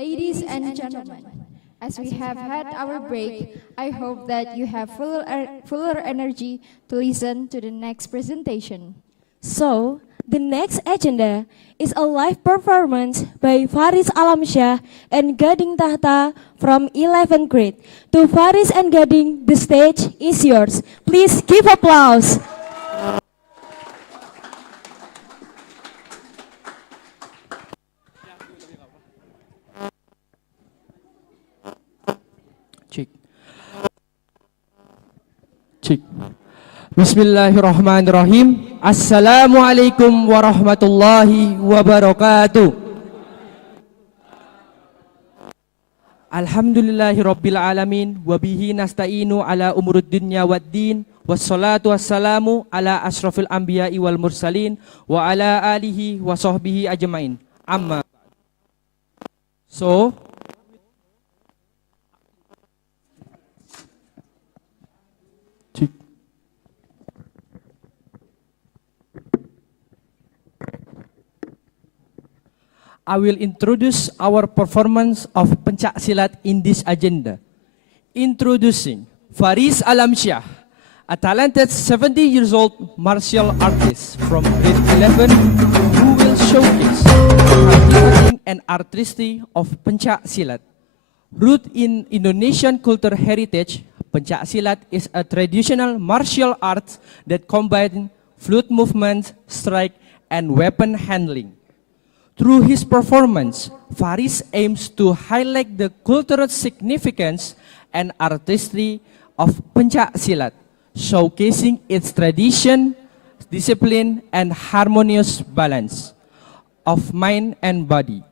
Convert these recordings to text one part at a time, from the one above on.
Ladies and gentlemen, as we have had our break, I hope that you have fuller energy to listen to the next presentation. So, the next agenda is a live performance by Faris Alamsyah and Gading Tahta from 11th grade. To Faris and Gading, the stage is yours. Please give applause. Cik. Bismillahirrahmanirrahim. Assalamualaikum warahmatullahi wabarakatuh. Alhamdulillahirabbil alamin wa bihi nasta'inu ala umurud dunya waddin wassalatu wassalamu ala asrofil anbiya'i wal mursalin wa ala alihi wa sahbihi ajmain. Amma. So, I will introduce our performance of pencak silat in this agenda. Introducing Faris Alamsyah, a talented 70 years old martial artist from grade 11 who will showcase the and artistry of pencak silat. Rooted in Indonesian cultural heritage, pencak silat is a traditional martial art that combines fluid movement, strike, and weapon handling. Through his performance, Faris aims to highlight the cultural significance and artistry of pencak silat, showcasing its tradition, discipline, and harmonious balance of mind and body.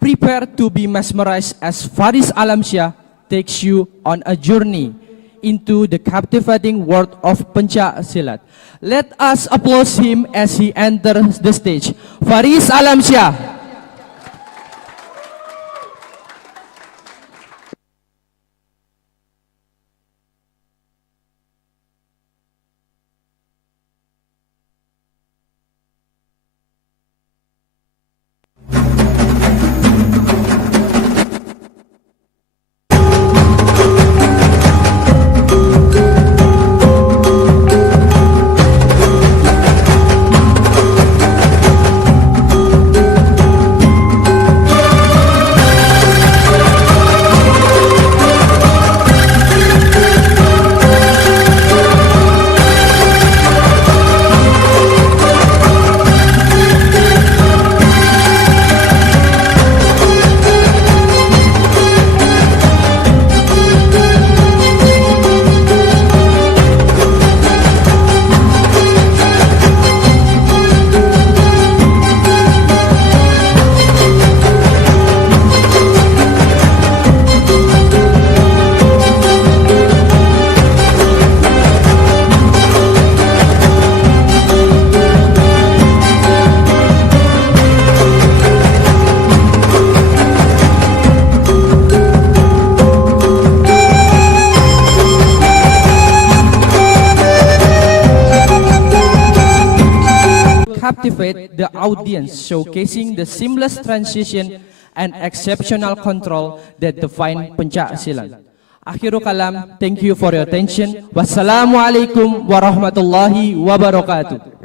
Prepare to be mesmerized as Faris Alamsyah takes you on a journey into the captivating world of pencak silat. Let us applaud him as he enters the stage. Faris Alamsyah. Captivate the audience, showcasing the seamless transition and exceptional control that define pencak silat. Akhirul kalam, thank you for your attention. Wassalamualaikum warahmatullahi wabarakatuh.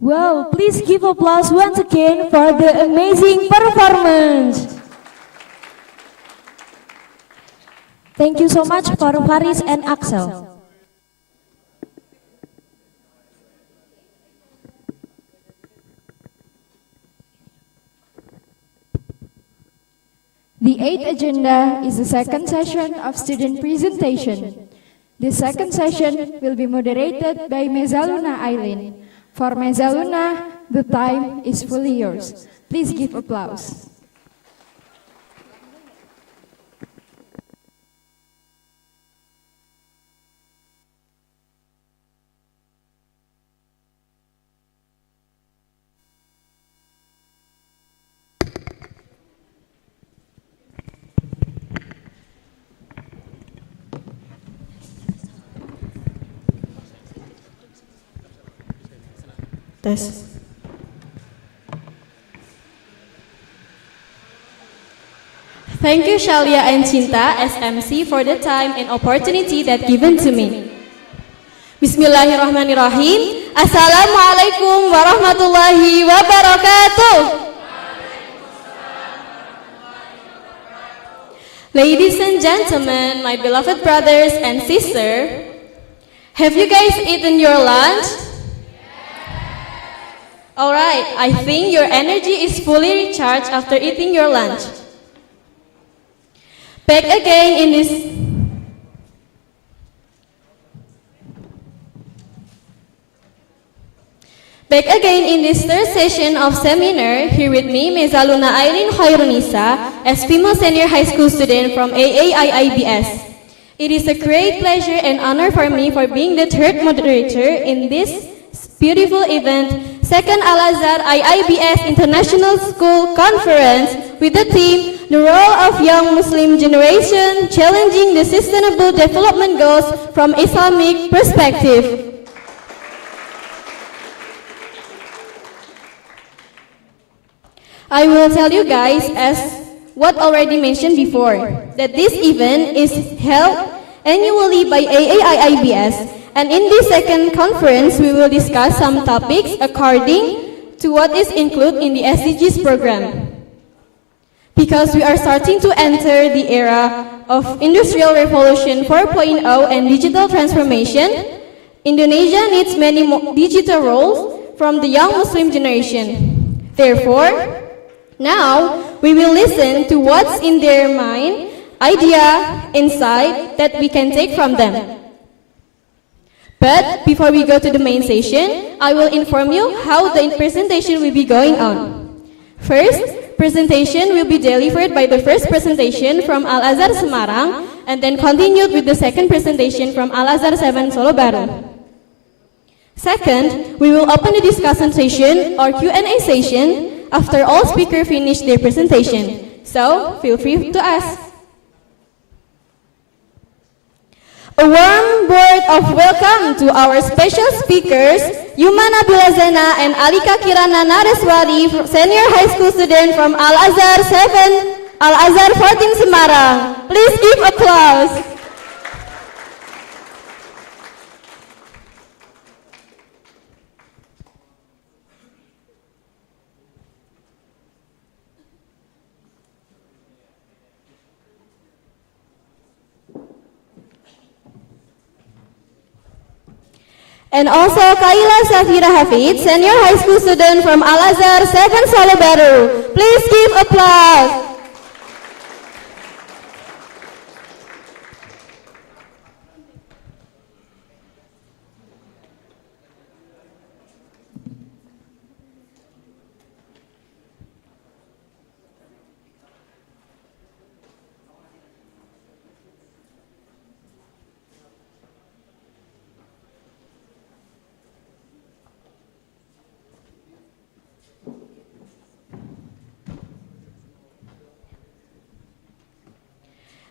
Wow, please give applause once again for the amazing performance. Thank you so much for Faris and Axel. The eighth agenda is the second session of student presentation. The second session will be moderated by Mezaluna Aileen. For Mezaluna, the time is fully yours. Please give applause. Tes. Thank you Shalia and Cinta as MC for the time and opportunity that given to me. Bismillahirrahmanirrahim. Assalamualaikum warahmatullahi wabarakatuh. Ladies and gentlemen, my beloved brothers and sisters, have you guys eaten your lunch? Alright, I think your energy is fully recharged after eating your lunch. Back again in this third session of seminar, here with me, Mezaluna Aileen Khairunisa, as female senior high school student from AIIBS. It is a great pleasure and honor for me for being the third moderator in this beautiful event, second Al-Azhar IIBS International School Conference with the theme, The Role of Young Muslim Generation, Challenging the Sustainable Development Goals from Islamic Perspective. I will tell you guys, as what already mentioned before, that this event is held annually by AIIBS. And in this second conference, we will discuss some topics according to what is included in the SDGs program. Because we are starting to enter the era of Industrial Revolution 4.0 and digital transformation, Indonesia needs many digital roles from the young Muslim generation. Therefore, now we will listen to what's in their mind, idea, insight that we can take from them. But before we go to the main session, I will inform you how the presentation will be going on. First, presentation will be delivered by the first presentation from Al-Azhar Semarang, and then continued with the second presentation from Al-Azhar 7 Solo Baru. Second, we will open the discussion session or Q&A session after all speakers finish their presentation. So, feel free to ask. A warm word of welcome to our special speakers, Yumana Bilazena and Alika Kirana Nareswari, senior high school student from Al-Azhar 14 Semarang. Please give applause. And also Kaila Safira Hafid, senior high school student from Al-Azhar 7 Solo Baru. Please give applause.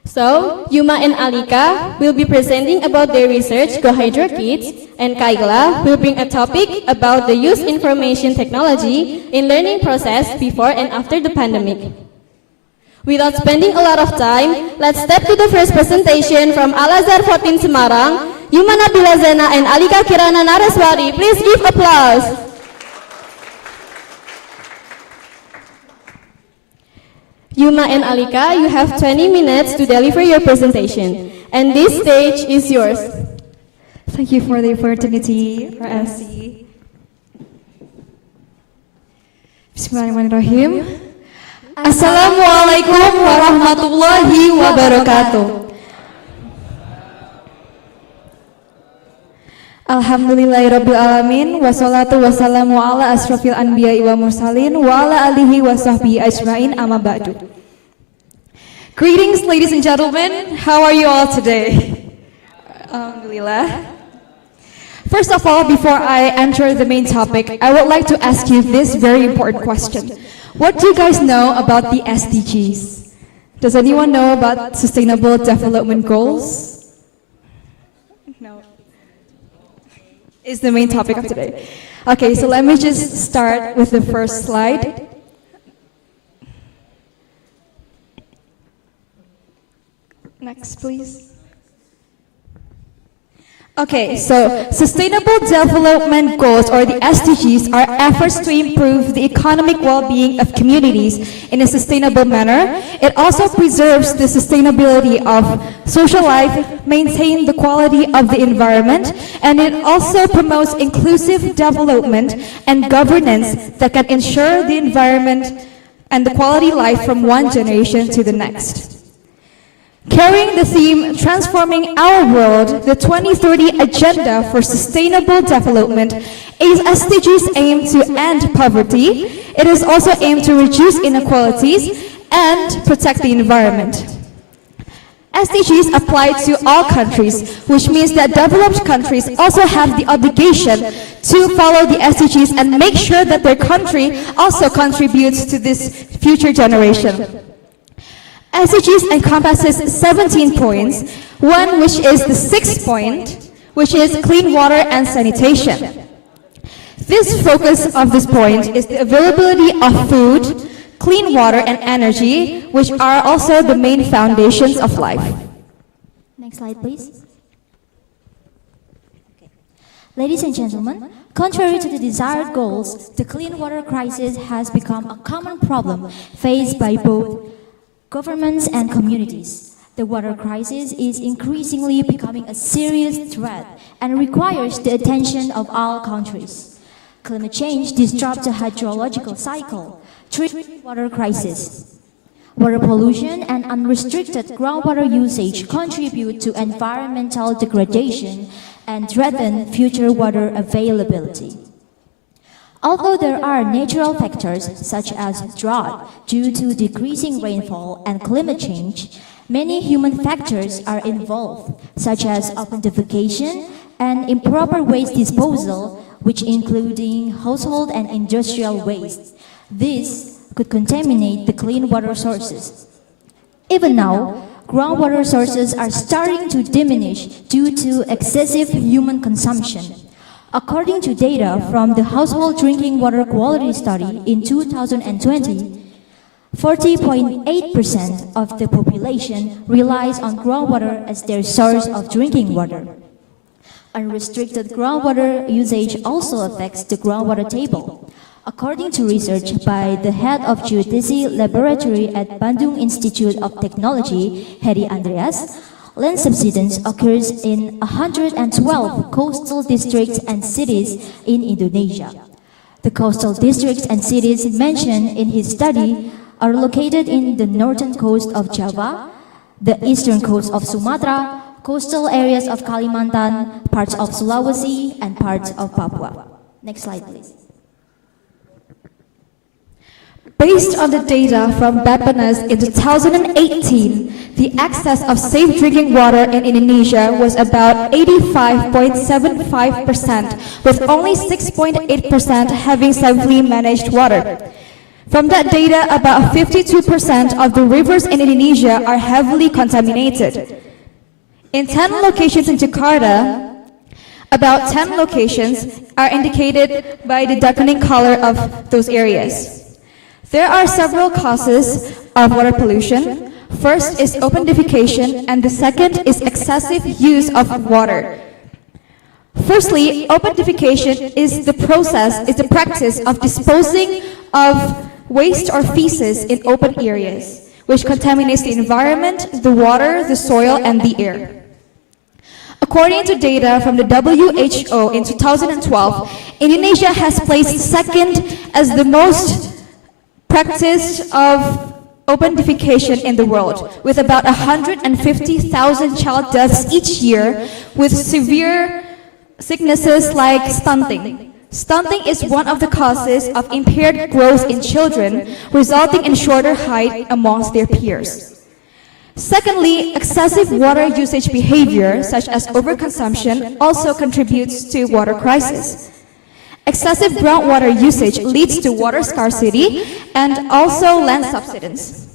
So, Yuma and Alika will be presenting about their research, Go Hydro Kids, and Kaila will bring a topic about the use information technology in learning process before and after the pandemic. Without spending a lot of time, let's step to the first presentation from Al-Azhar 14 Semarang, Yuma Nabila Zena and Alika Kirana Nareswari. Please give applause. Yuma and Alika, you have 20 minutes to deliver your presentation. And this stage is yours. Thank you for the opportunity, RSC. Bismillahirrahmanirrahim. Assalamualaikum warahmatullahi wabarakatuh. Alhamdulillahirabbil alamin wassalatu wassalamu ala asrofil anbiya'i wa mursalin wa ala alihi wa sahbihi ajmain amma ba'du. Greetings, ladies and gentlemen. How are you all today? Alhamdulillah. First of all, before I enter the main topic, I would like to ask you this very important question. What do you guys know about the SDGs? Does anyone know about Sustainable Development Goals? No. Is the main topic of today. Okay, so let me just start with the first slide. Next, please. Okay, so Sustainable Development Goals, or the SDGs, are efforts to improve the economic well-being of communities in a sustainable manner. It also preserves the sustainability of social life, maintain the quality of the environment, and it also promotes inclusive development and governance that can ensure the environment and the quality life from one generation to the next. Carrying the theme, Transforming Our World, the 2030 Agenda for Sustainable Development, SDGs aim to end poverty. It is also aimed to reduce inequalities and protect the environment. SDGs apply to all countries, which means that developed countries also have the obligation to follow the SDGs and make sure that their country also contributes to this future generation. SDGs encompasses 17 points, one which is the 6th point, which is clean water and sanitation. This focus of this point is the availability of food, clean water and energy, which are also the main foundations of life. Next slide, please. Okay. Ladies and gentlemen, contrary to the desired goals, the clean water crisis has become a common problem faced by both governments and communities. The water crisis is increasingly becoming a serious threat and requires the attention of all countries. Climate change disrupts the hydrological cycle, triggering water crisis. Water pollution and unrestricted groundwater usage contribute to environmental degradation and threaten future water availability. Although there are natural factors such as drought due to decreasing rainfall and climate change, many human factors are involved, such as objectification and improper waste disposal, which including household and industrial waste. This could contaminate the clean water sources. Even now, groundwater sources are starting to diminish due to excessive human consumption. According to data from the Household Drinking Water Quality Study in 2020, 40.8% of the population relies on groundwater as their source of drinking water. Unrestricted groundwater usage also affects the groundwater table. According to research by the head of Geodesy Laboratory at Bandung Institute of Technology, Heri Andreas, land subsidence occurs in 112 coastal districts and cities in Indonesia. The coastal districts and cities mentioned in his study are located in the northern coast of Java, the eastern coast of Sumatra, coastal areas of Kalimantan, parts of Sulawesi, and parts of Papua. Next slide, please. Based on the data from Bappenas in 2018, the access of safe drinking water in Indonesia was about 85.75%, with only 6.8% having safely managed water. From that data, about 52% of the rivers in Indonesia are heavily contaminated. In 10 locations in Jakarta, about 10 locations are indicated by the darkening color of those areas. There are several causes of water pollution. First is open defecation, and the second is excessive use of water. Firstly, open defecation is the practice of disposing of waste or feces in open areas. which contaminates the environment, the water, the soil, and the air. According to data from the WHO in 2012, Indonesia has placed second as the most practiced of open defecation in the world, with about 150,000 child deaths each year, with severe sicknesses like stunting. Stunting is one of the causes of impaired growth in children, resulting in shorter height amongst their peers. Secondly, excessive water usage behavior, such as overconsumption, also contributes to water crisis. Excessive groundwater usage leads to water scarcity and also land subsidence.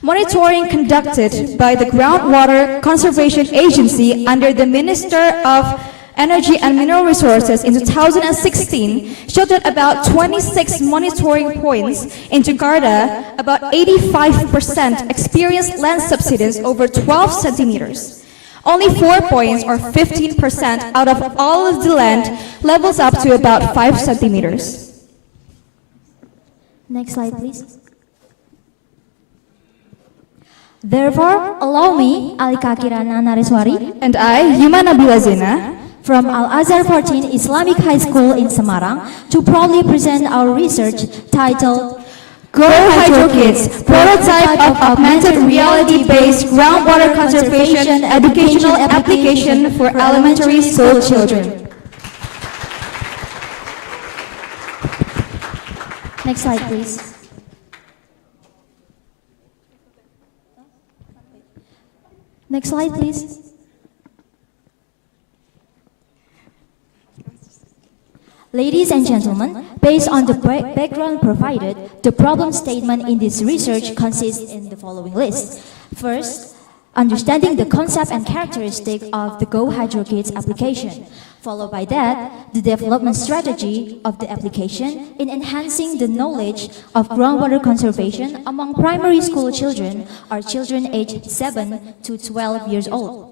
Monitoring conducted by the Groundwater Conservation Agency under the Minister of Energy and Mineral Resources in 2016 showed that about 26 monitoring points in Jakarta, about 85% experienced land subsidence over 12 centimeters. Only 4 points, or 15% out of all of the land, levels up to about 5 centimeters. Next slide, please. Therefore, allow me, Alika Kirana Nareswari, And I, Yuma Nabila Zena, from Al-Azhar 14 Islamic High School in Semarang, to proudly present our research titled Go Hydro Kids, prototype of augmented reality-based groundwater conservation educational application for elementary school children. Next slide, please. Next slide, please. Ladies and gentlemen, based on the background provided, the problem statement in this research consists in the following list. First, understanding the concept and characteristic of the Go Hydro Kids application. Followed by that, the development strategy of the application in enhancing the knowledge of groundwater conservation among primary school children or children aged 7 to 12 years old.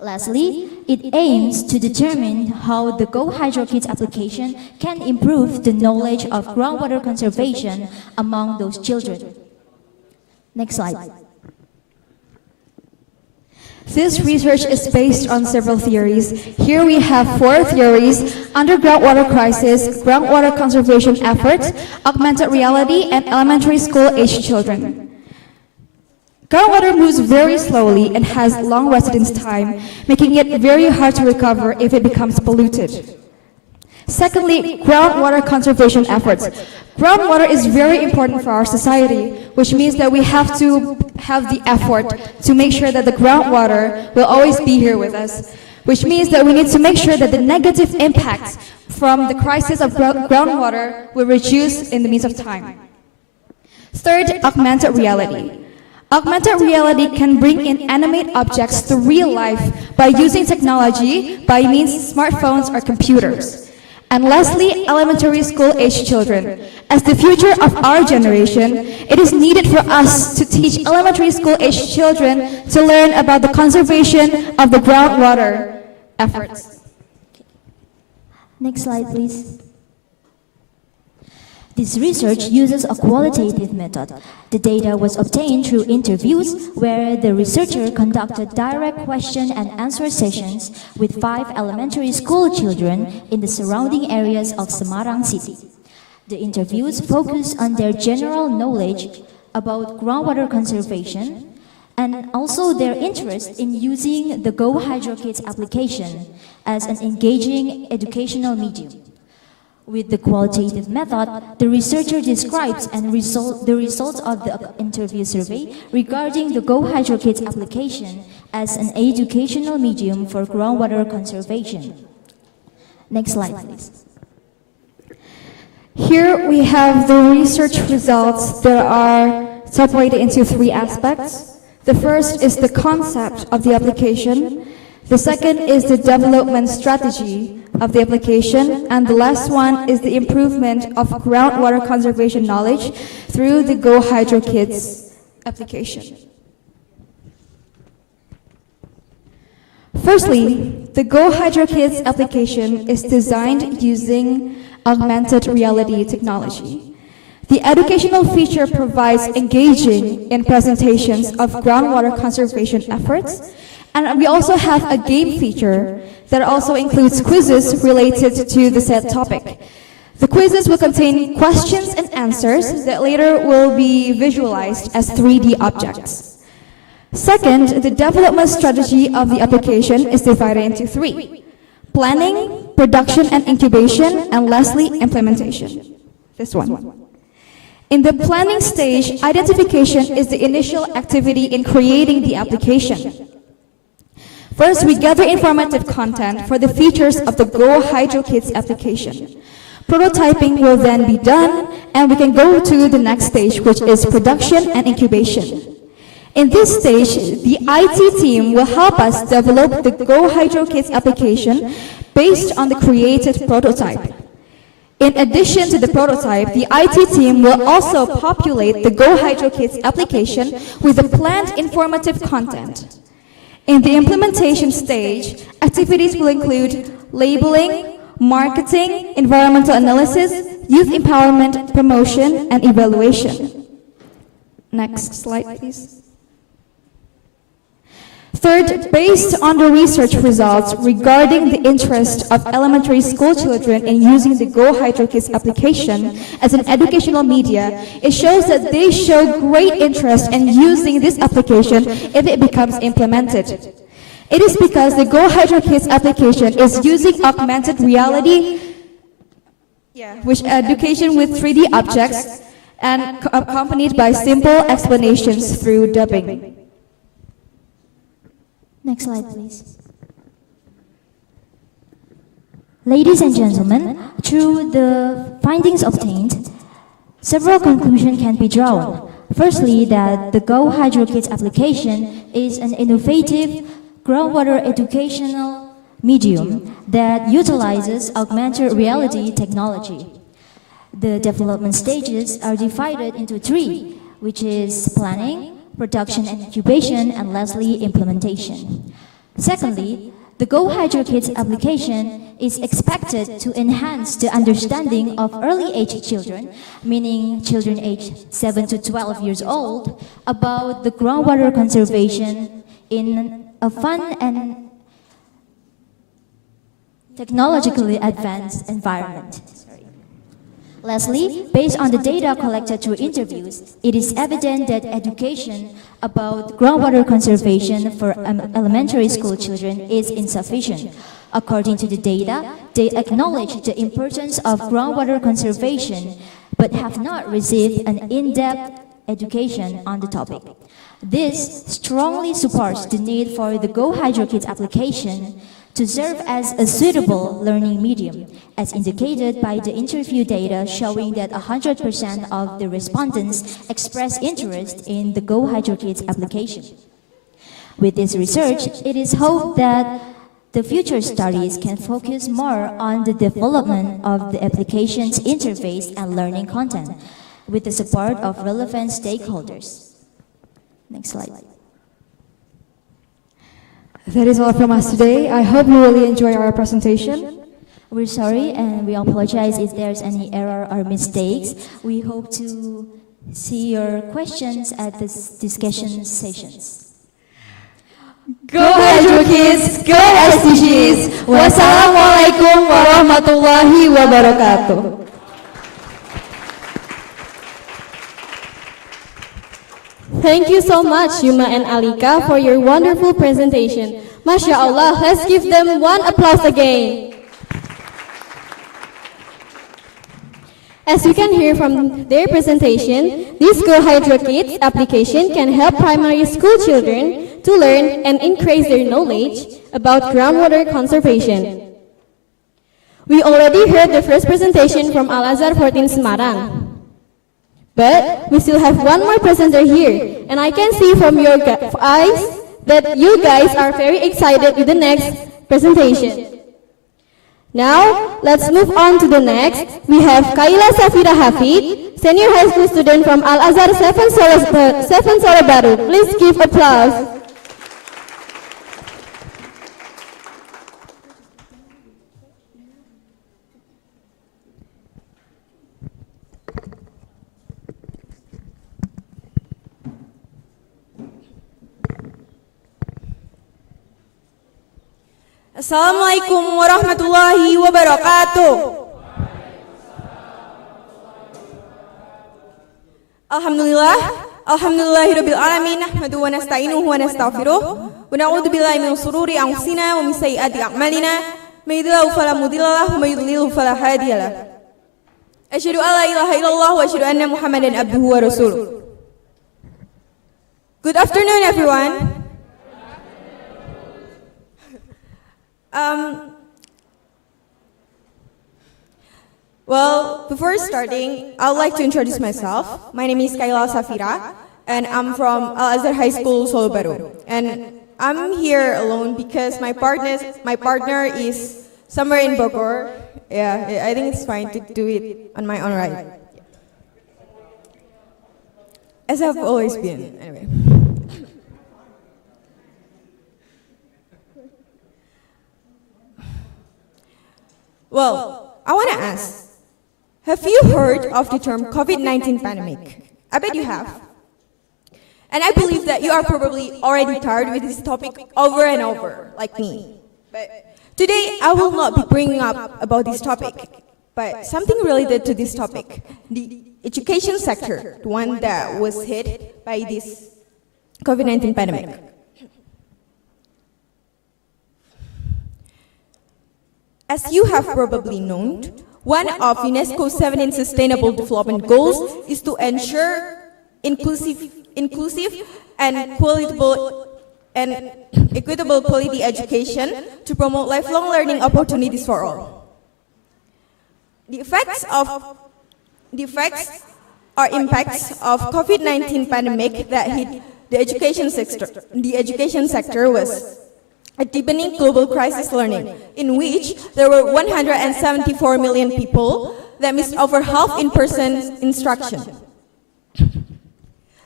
Lastly, it aims to determine how the Go Hydro Kids application can improve the knowledge of groundwater conservation among those children. Next slide. This research is based on several theories. Here we have 4 theories: underground water crisis, groundwater conservation efforts, augmented reality, and elementary school-aged children. Groundwater moves very slowly and has long residence time, making it very hard to recover if it becomes polluted. Secondly, groundwater conservation efforts. Groundwater is very important for our society, which means that we have to have the effort to make sure that the groundwater will always be here with us, which means that we need to make sure that the negative impacts from the crisis of groundwater will reduce in the means of time. Third, augmented reality. Augmented reality can bring in animate objects to real life by using technology by means of smartphones or computers. And lastly, elementary school-aged children. As the future of our generation, it is needed for us to teach elementary school-aged children to learn about the conservation of the groundwater efforts. Next slide, please. This research uses a qualitative method. The data was obtained through interviews where the researcher conducted direct question and answer sessions with 5 elementary school children in the surrounding areas of Semarang City. The interviews focused on their general knowledge about groundwater conservation and also their interest in using the Go Hydro Kids application as an engaging educational medium. With the qualitative method, the researcher describes the results of the interview survey regarding the Go Hydro Kids application as an educational medium for groundwater conservation. Next slide, please. Here we have the research results that are separated into 3 aspects. The first is the concept of the application. The second is the development strategy of the application, and the last one is the improvement of groundwater conservation knowledge through the Go Hydro Kids application. Firstly, the Go Hydro Kids application is designed using augmented reality technology. The educational feature provides engaging in presentations of groundwater conservation efforts, and we also have a game feature that also includes quizzes related to the said topic. The quizzes will contain questions and answers that later will be visualized as 3D objects. Second, the development strategy of the application is divided into 3: planning, production and incubation, and lastly, implementation. This one. In the planning stage, identification is the initial activity in creating the application. First, we gather informative content for the features of the Go Hydro Kids application. Prototyping will then be done, and we can go to the next stage, which is production and incubation. In this stage, the IT team will help us develop the Go Hydro Kids application based on the created prototype. In addition to the prototype, the IT team will also populate the Go Hydro Kids application with the planned informative content. In the implementation stage, activities will include labeling, marketing, environmental analysis, youth empowerment, promotion, and evaluation. Next slide, please. Third, based on the research results regarding the interest of elementary school children in using the Go Hydro Kids application as an educational media, it shows that they show great interest in using this application if it becomes implemented. It is because the Go Hydro Kids application is using augmented reality, which education with 3D objects and accompanied by simple explanations through dubbing. Next slide, please. Ladies and gentlemen, through the findings obtained, several conclusions can be drawn. Firstly, that the Go Hydro Kids application is an innovative groundwater educational medium that utilizes augmented reality technology. The development stages are divided into 3, which is planning, production and incubation, and lastly, implementation. Secondly, the Go Hydro Kids application is expected to enhance the understanding of early age children, meaning children aged 7 to 12 years old, about the groundwater conservation in a fun and technologically advanced environment. Lastly, based on the data collected through interviews, it is evident that education about groundwater conservation for elementary school children is insufficient. According to the data, they acknowledge the importance of groundwater conservation, but have not received an in-depth education on the topic. This strongly supports the need for the Go Hydro Kids application to serve as a suitable learning medium, as indicated by the interview data showing that 100% of the respondents expressed interest in the Go Hydro Kids application. With this research, it is hoped that the future studies can focus more on the development of the application's interface and learning content, with the support of relevant stakeholders. Next slide. That is all from us today. I hope you really enjoy our presentation. We're sorry and we apologize if there's any error or mistakes. We hope to see your questions at this discussion sessions. Go Hydro Kids, go SDGs. Wassalamualaikum warahmatullahi wabarakatuh. Thank you so much, Yuma and Alika, for your wonderful presentation. Masya Allah, let's give them one applause again. As you can hear from their presentation, this Go Hydro Kids application can help primary school children to learn and increase their knowledge about groundwater conservation. We already heard the first presentation from Al-Azhar 14 Semarang. But we still have one more presenter here, and I can see from your eyes that you guys are very excited with the next presentation. Now, let's move on to the next. We have Kaila Safira Hafid, senior high school student from Al-Azhar 7 Sore Baru. Please give applause. Assalamualaikum warahmatullahi wabarakatuh. Alhamdulillahirabbil alamin, nahmaduhu wa nasta'inuhu wa nastaghfiruh, wa na'udzu billahi min shururi anfusina wa min sayyiati a'malina, may yahdihillahu fala mudilla lahu wa may yudlil fala hadiya lahu. Asyhadu an la ilaha illallah wa asyhadu anna Muhammadan abduhu wa rasuluh. Good afternoon, everyone. Well, before starting, I would like to introduce myself. My name is Kaila Safira, and I'm from Azhar High School, Solo Baru. And I'm here alone because my partner is somewhere in Bogor. Yeah, I think it's fine to do it on my own right. As I've always been, anyway. Well, I want to ask, have you heard of the term COVID-19 pandemic? I bet you have. And I believe that you are probably already tired with this topic over and over, like me. But today, I will not be bringing up about this topic, but something related to this topic, the education sector, the one that was hit by this COVID-19 pandemic. As you have probably known, one of UNESCO's 17 Sustainable Development Goals is to ensure inclusive and equitable quality education to promote lifelong learning opportunities for all. The effects or impacts of COVID-19 pandemic that hit the education sector was a deepening global crisis learning, in which there were 174 million people that missed over half in-person instruction.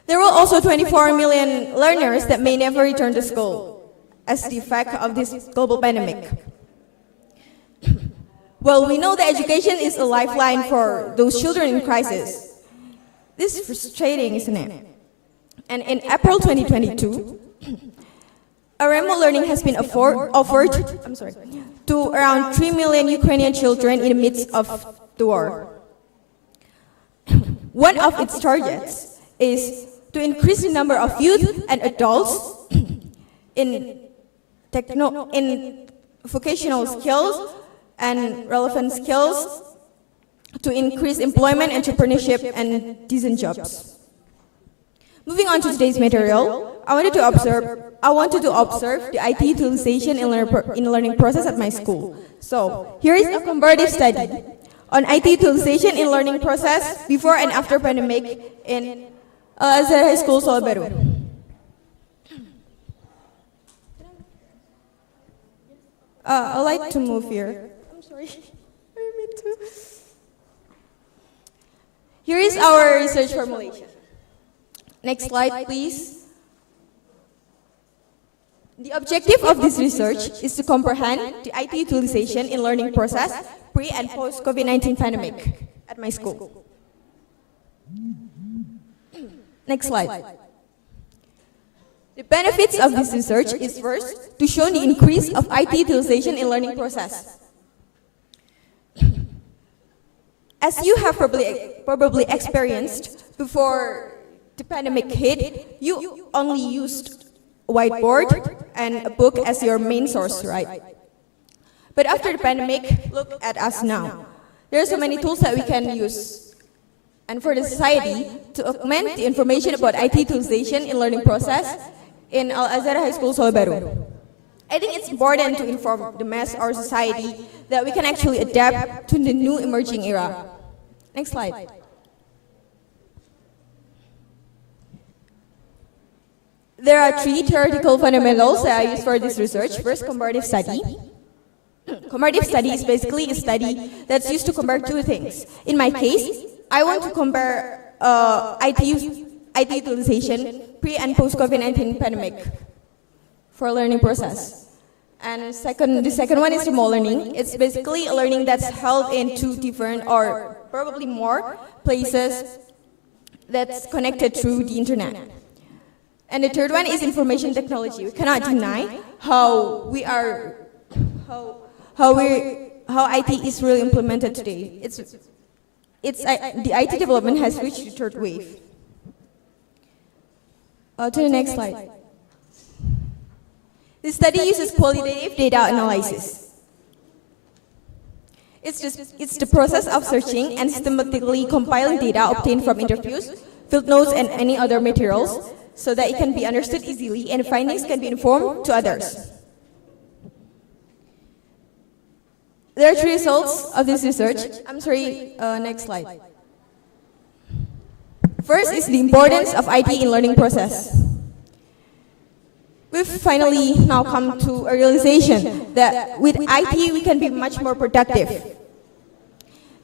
There were also 24 million learners that may never return to school as the effect of this global pandemic. Well, we know that education is a lifeline for those children in crisis. This is frustrating, isn't it? And in April 2022, a remote learning has been offered to around 3 million Ukrainian children in the midst of the war. One of its targets is to increase the number of youth and adults in vocational skills and relevant skills to increase employment, entrepreneurship, and decent jobs. Moving on to today's material, I wanted to observe the IT utilization in learning process at my school. So, here is a comparative study on IT utilization in learning process before and after pandemic in Azhar High School, Solo Baru. I'd like to move here. I'm sorry. Me too. Here is our research formulation. Next slide, please. The objective of this research is to comprehend the IT utilization in learning process pre- and post-COVID-19 pandemic at my school. Next slide. The benefits of this research is first, to show the increase of IT utilization in learning process. As you have probably experienced before the pandemic hit, you only used a whiteboard and a book as your main source, right? But after the pandemic, look at us now. There are so many tools that we can use. And for the society to augment the information about IT utilization in learning process in Al-Azhar High School, Solo Baru, I think it's important to inform the mass or society that we can actually adapt to the new emerging era. Next slide. There are three theoretical fundamentals that I use for this research. First, comparative study. Comparative study is basically a study that's used to compare two things. In my case, I want to compare IT utilization pre- and post-COVID-19 pandemic for learning process. And the second one is remote learning. It's basically a learning that's held in two different or probably more places that's connected through the internet. And the third one is information technology. We cannot deny how how IT is really implemented today. The IT development has reached the third wave. To the next slide. This study uses qualitative data analysis. It's the process of searching and systematically compiling data obtained from interviews, field notes, and any other materials so that it can be understood easily and findings can be informed to others. There are three results of this research. Next slide. First is the importance of IT in learning process. We've finally now come to a realization that with IT we can be much more productive.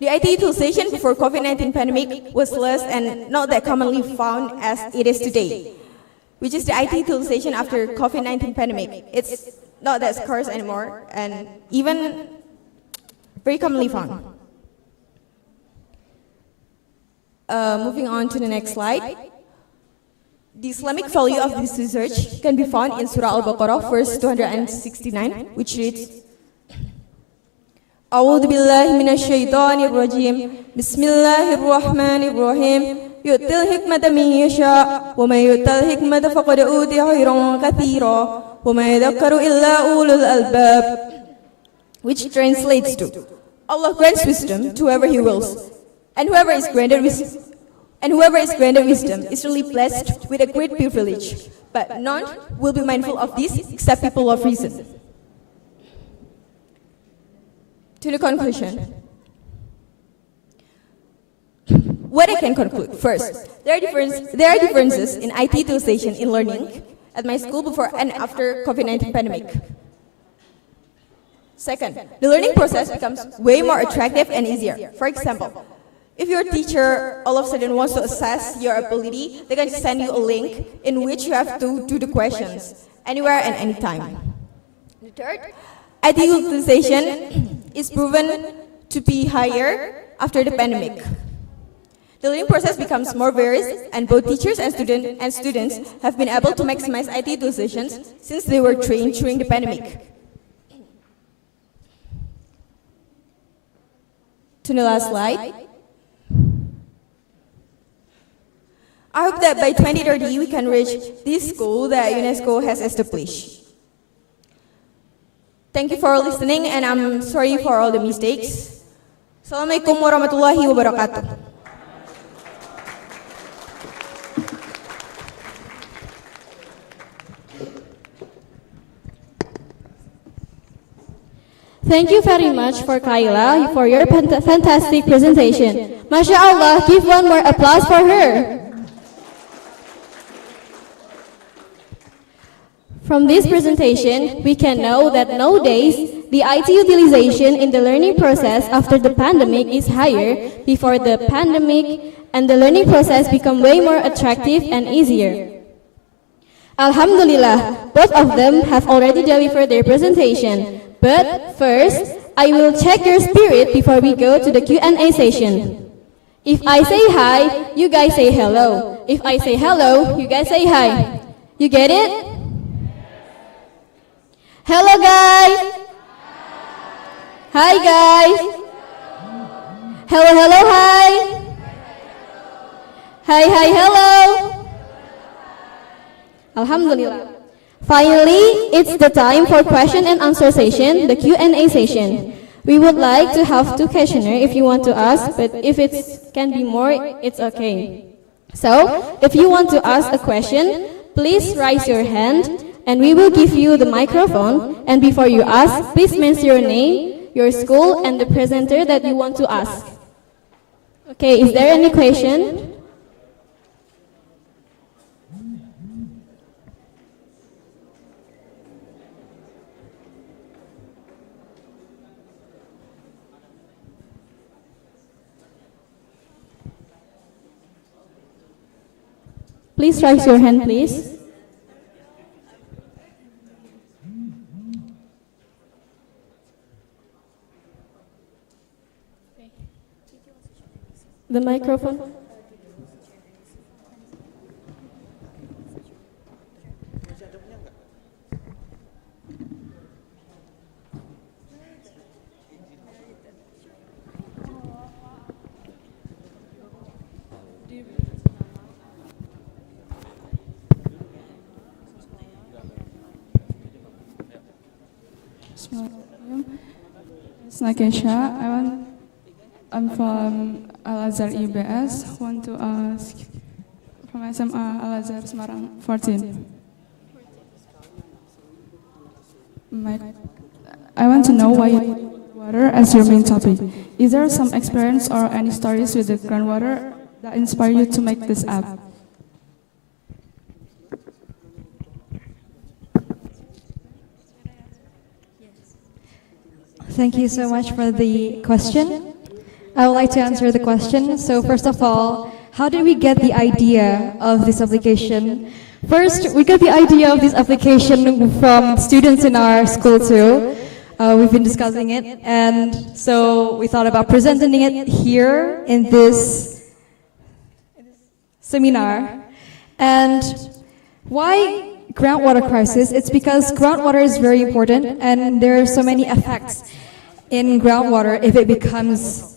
The IT utilization before COVID-19 pandemic was less and not that commonly found as it is today, which is the IT utilization after COVID-19 pandemic. It's not that scarce anymore and even very commonly found. Moving on to the next slide. The Islamic value of this research can be found in Surah Al-Baqarah, verse 269, which reads, A'udhu billahi minasyaitonir rajim, Bismillahirrahmanirrahim, Yu'til hikmata min yasha, wa may yu'tal hikmata faqad utiya khairan katsira, wa may yadhakkaru illa ulul albab. Which translates to, Allah grants wisdom to whoever He wills, and whoever is granted wisdom is really blessed with a great privilege, but none will be mindful of this except people of reason. To the conclusion. What I can conclude, first, there are differences in IT utilization in learning at my school before and after COVID-19 pandemic. Second, the learning process becomes way more attractive and easier. For example, if your teacher all of a sudden wants to assess your ability, they can send you a link in which you have to do the questions anywhere and anytime. The third, IT utilization is proven to be higher after the pandemic. The learning process becomes more varied, and both teachers and students have been able to maximize IT utilizations since they were trained during the pandemic. To the last slide. I hope that by 2030 we can reach this goal that UNESCO has established. Thank you for listening, and I'm sorry for all the mistakes. Assalamualaikum warahmatullahi wabarakatuh. Thank you very much for Kayla for your fantastic presentation. Masya Allah, give one more applause for her. From this presentation, we can know that nowadays, the IT utilization in the learning process after the pandemic is higher before the pandemic, and the learning process become way more attractive and easier. Alhamdulillah, both of them have already delivered their presentation. But first, I will check your spirit before we go to the Q&A session. If I say hi, you guys say hello. If I say hello, you guys say hi. You get it? Hello guys! Hi guys! Hello, hello, hi! Hi, hi, hello! Alhamdulillah. Finally, it's the time for question and answer session, the Q&A session. We would like to have 2 questionnaires if you want to ask, but if it can be more, it's okay. So, if you want to ask a question, please raise your hand, and we will give you the microphone. And before you ask, please mention your name, your school, and the presenter that you want to ask. Okay, is there any question? Please raise your hand, please. The microphone. It's Nakesha. I'm from Azhar IIBS. Want to ask from SMA Azhar Semarang 14. I want to know why you picked water as your main topic. Is there some experience or any stories with the groundwater that inspire you to make this app? Thank you so much for the question. I would like to answer the question. So first of all, how did we get the idea of this application? First, we got the idea of this application from students in our school too. We've been discussing it, and so we thought about presenting it here in this seminar. And why groundwater crisis? It's because groundwater is very important, and there are so many effects in groundwater if it becomes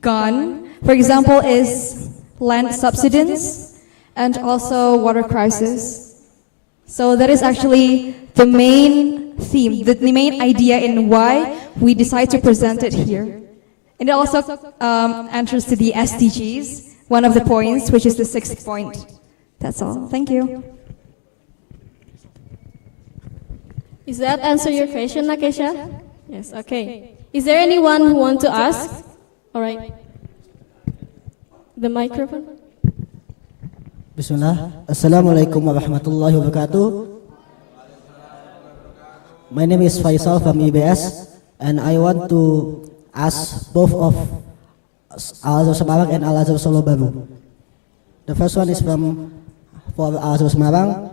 gone. For example, is land subsidence and also water crisis. So that is actually the main theme, the main idea in why we decide to present it here. And it also answers to the SDGs, one of the points, which is the 6th point. That's all. Thank you. Is that answer your question, Nakesha? Yes, okay. Is there anyone who want to ask? All right. The microphone. Bismillah. Assalamualaikum warahmatullahi wabarakatuh. My name is Faisal from IIBS, and I want to ask both of Al-Azhar Semarang and Al-Azhar Solo Baru. The first one is for Al-Azhar Semarang.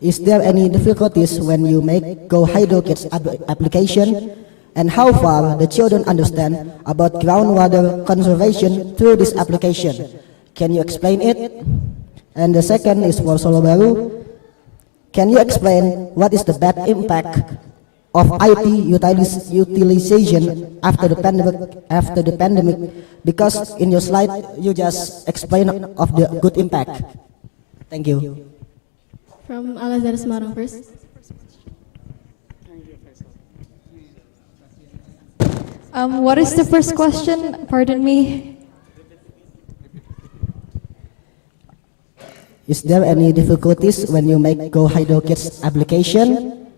Is there any difficulties when you make Go Hydro Kids application, and how far the children understand about groundwater conservation through this application? Can you explain it? And the second is for Solo Baru. Can you explain what is the bad impact of IT utilization after the pandemic? Because in your slide you just explain of the good impact. Thank you. From Al-Azhar Semarang first. What is the first question? Pardon me. Is there any difficulties when you make Go Hydro Kids application?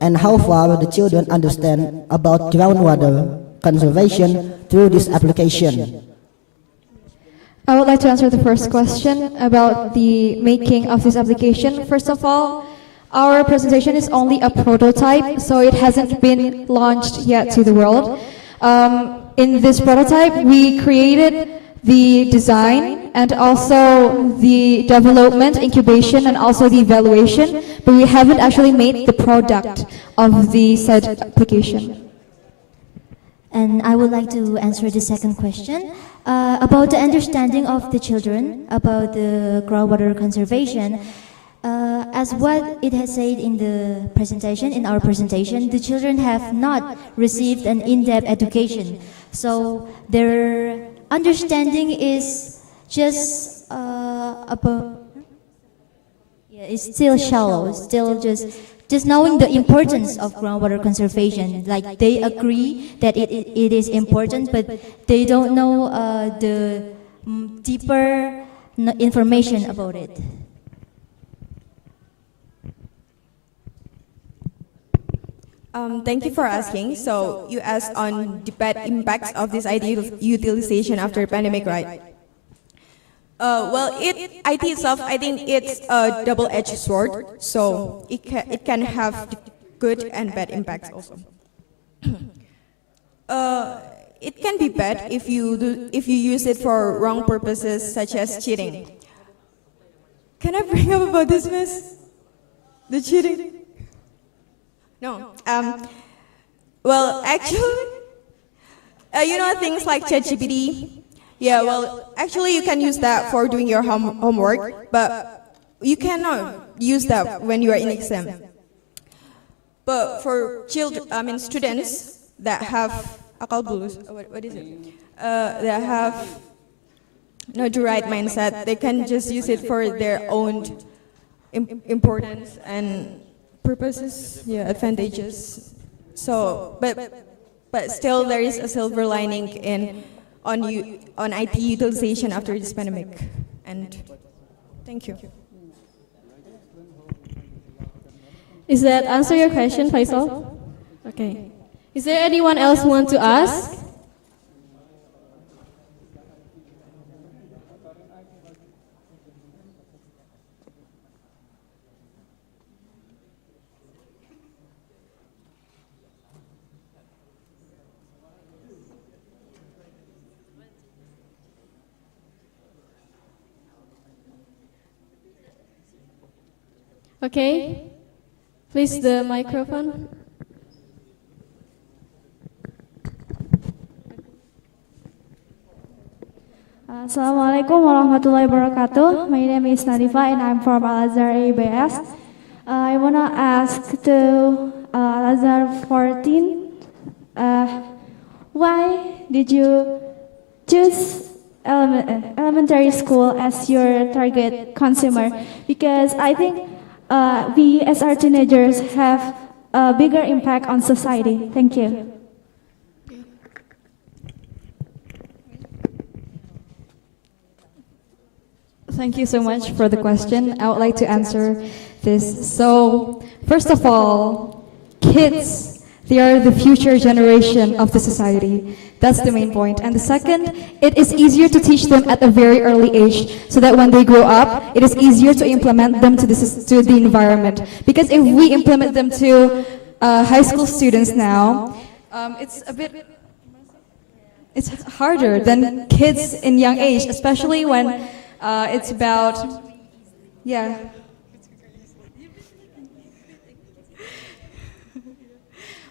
And how far the children understand about groundwater conservation through this application? I would like to answer the first question about the making of this application. First of all, our presentation is only a prototype, so it hasn't been launched yet to the world. In this prototype, we created the design and also the development, incubation, and also the evaluation, but we haven't actually made the product of the said application. And I would like to answer the second question about the understanding of the children about the groundwater conservation. As what it has said in the presentation, in our presentation, the children have not received an in-depth education, so their understanding is just it's still shallow, still just knowing the importance of groundwater conservation. Like they agree that it is important, but they don't know the deeper information about it. Thank you for asking. So you asked on the bad impacts of this IT utilization after the pandemic, right? Well, IT itself, I think it's a double-edged sword. So it can have good and bad impacts also. It can be bad if you use it for wrong purposes, such as cheating. Can I bring up about this, miss? The cheating? No. Well, actually, you know things like ChatGPT. Yeah. Well, actually, you can use that for doing your homework, but you cannot use that when you are in exam. But for students that have akal bulus, what is it? That have not the right mindset, they can just use it for their own importance and purposes, yeah, advantages. So, but still there is a silver lining on IT utilization after this pandemic. And thank you. Is that answer your question, Faisal? Okay. Is there anyone else who want to ask? Okay. Please, the microphone. Assalamualaikum warahmatullahi wabarakatuh. My name is Nadifa and I'm from Azhar IIBS. I want to ask to Azhar 14, why did you choose elementary school as your target consumer? Because I think we as our teenagers have a bigger impact on society. Thank you. Thank you so much for the question. I would like to answer this. So, first of all, kids, they are the future generation of the society. That's the main point. And the second, it is easier to teach them at a very early age so that when they grow up, it is easier to implement them to the environment. Because if we implement them to high school students now, it's harder than kids in young age, especially when it's about, yeah.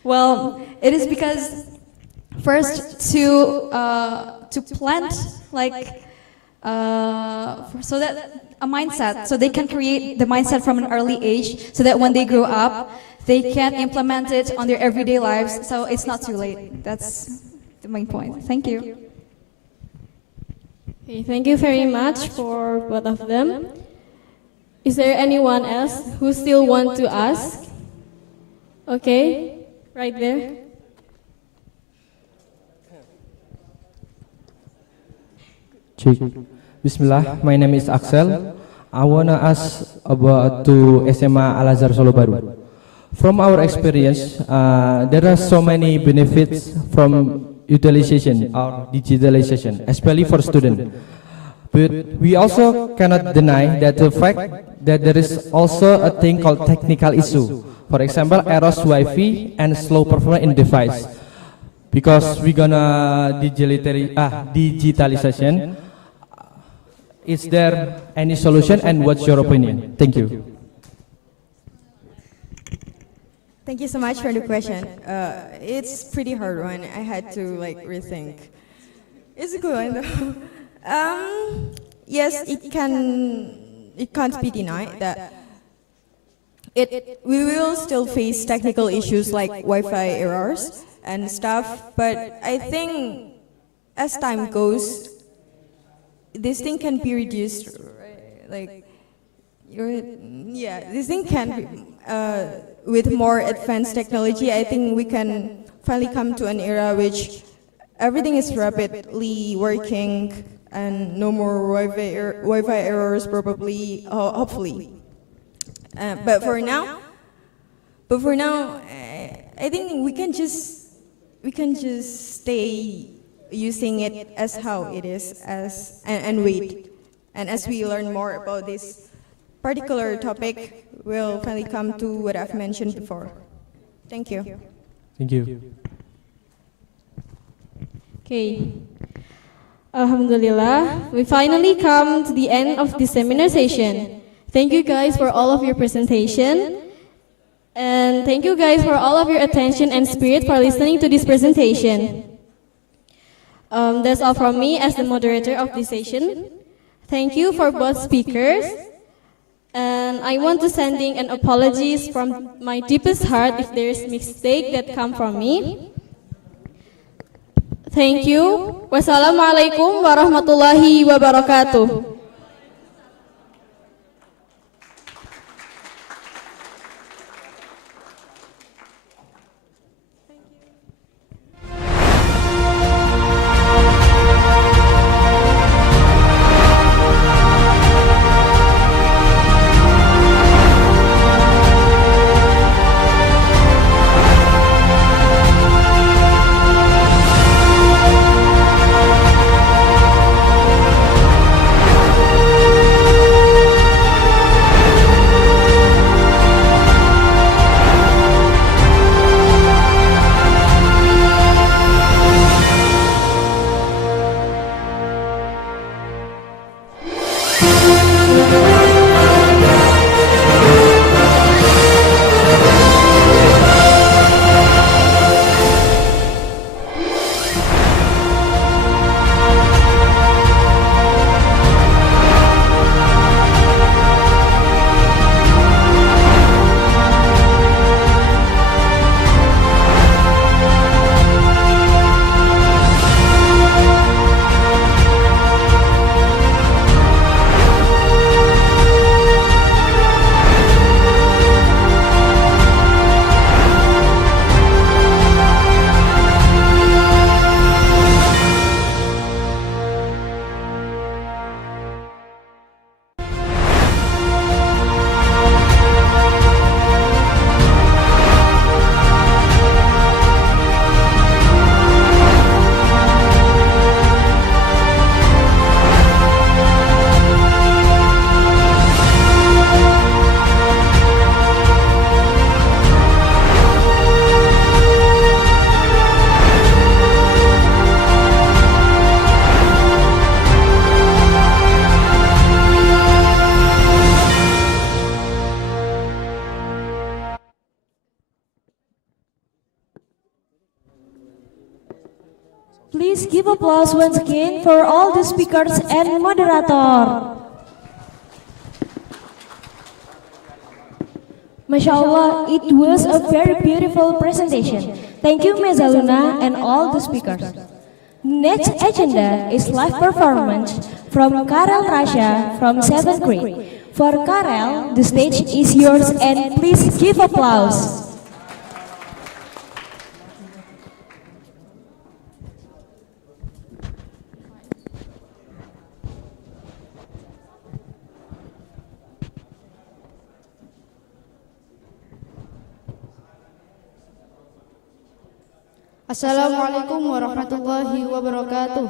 Well, it is because first to plant so that a mindset, so they can create the mindset from an early age, so that when they grow up, they can implement it on their everyday lives. So it's not too late. That's the main point. Thank you. Okay, thank you very much for both of them. Is there anyone else who still want to ask? Okay, right there. Bismillah, my name is Axel. I wanna ask about to SMA Al Azhar Solo Baru. From our experience, there are so many benefits from utilization or digitalization, especially for students. But we also cannot deny that the fact that there is also a thing called technical issue. For example, errors Wi-Fi and slow performance in device. Because we're gonna digitalization. Is there any solution and what's your opinion? Thank you. Thank you so much for the question. It's pretty hard one. I had to rethink. It's a good one though. Yes, it can't be denied that we will still face technical issues like Wi-Fi errors and stuff. But I think as time goes, this thing can be reduced. This thing can be. With more advanced technology, I think we can finally come to an era which everything is rapidly working and no more Wi-Fi errors probably, hopefully. But for now, I think we can just stay using it as how it is, and wait. And as we learn more about this particular topic, we'll finally come to what I've mentioned before. Thank you. Thank you. Okay. Alhamdulillah, we finally come to the end of this seminar session. Thank you guys for all of your presentation. And thank you guys for all of your attention and spirit for listening to this presentation. That's all from me as the moderator of this session. Thank you for both speakers. And I want to sending an apologies from my deepest heart if there's mistake that come from me. Thank you. Wassalamualaikum warahmatullahi wabarakatuh. please give applause once again for all the speakers and moderator. Masya Allah, it was a very beautiful presentation. Thank you Mezaluna and all the speakers. Next agenda is live performance from Karel Rasha from 7th grade. For Karel, the stage is yours and please give applause. Assalamualaikum warahmatullahi wabarakatuh.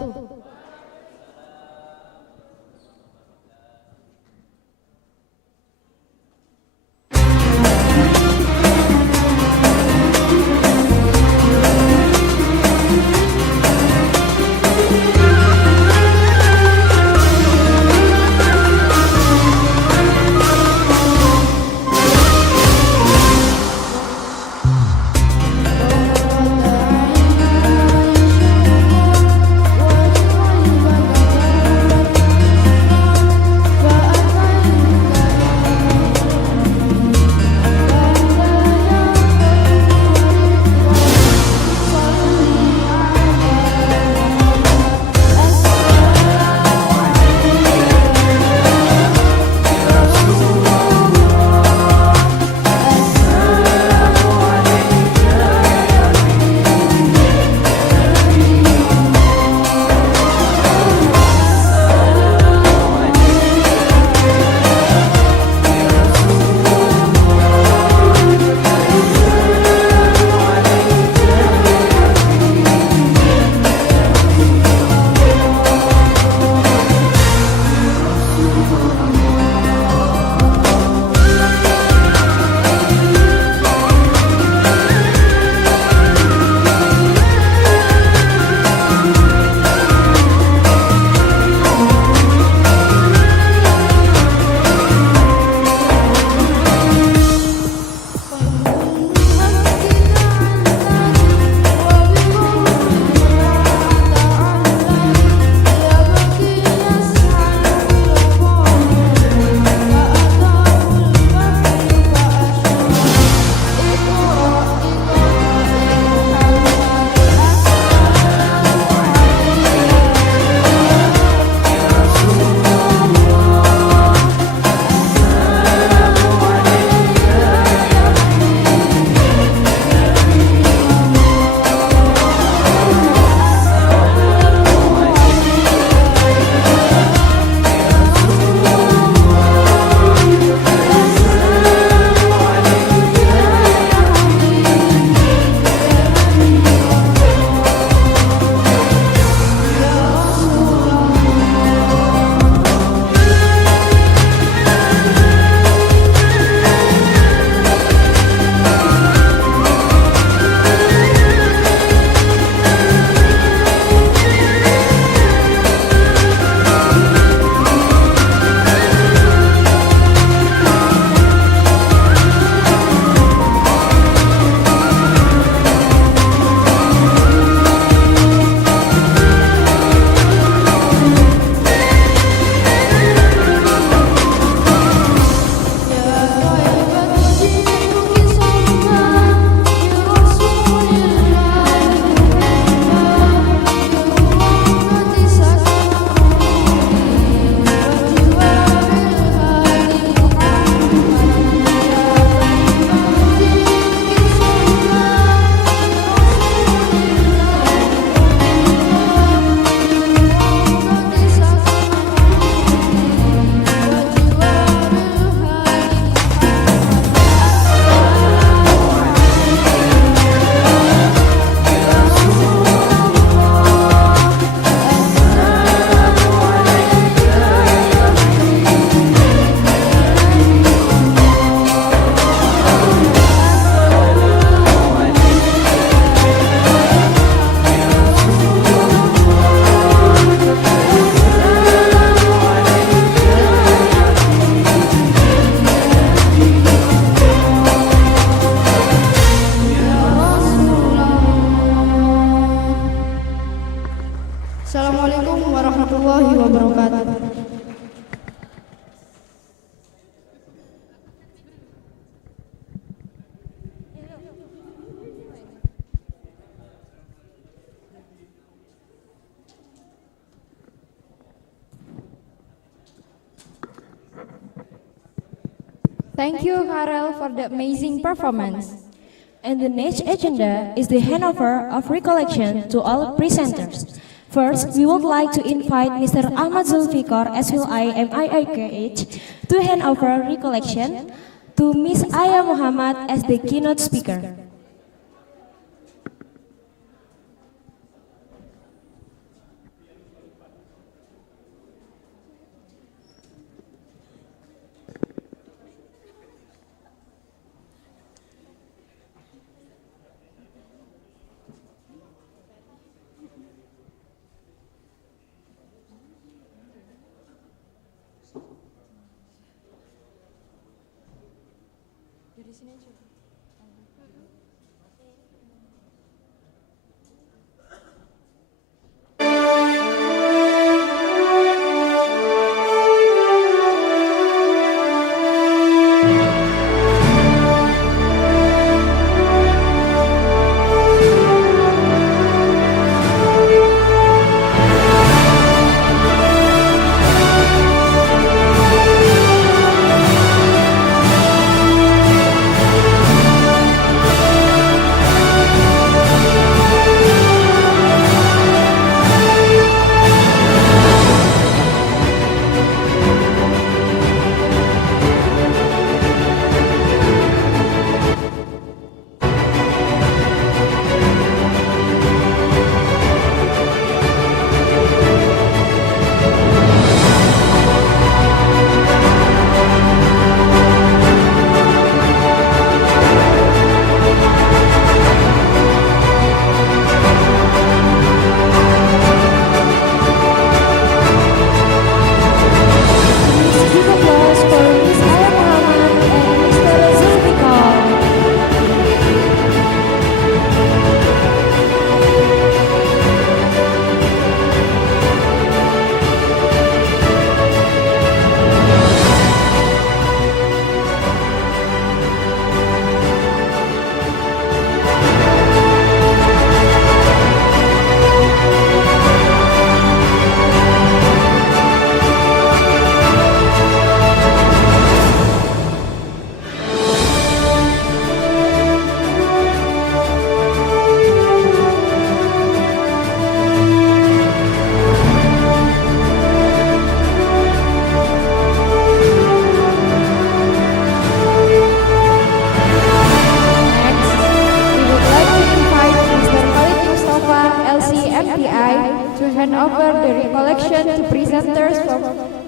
Assalamualaikum warahmatullahi wabarakatuh. Thank you, Karel, for the amazing performance. And the next agenda is the handover of recollection to all presenters. First, we would like to invite Mr. Ahmad Zulfikar, SWIMIIKH, to hand over recollection to Ms. Aya Muhammad as the keynote speaker.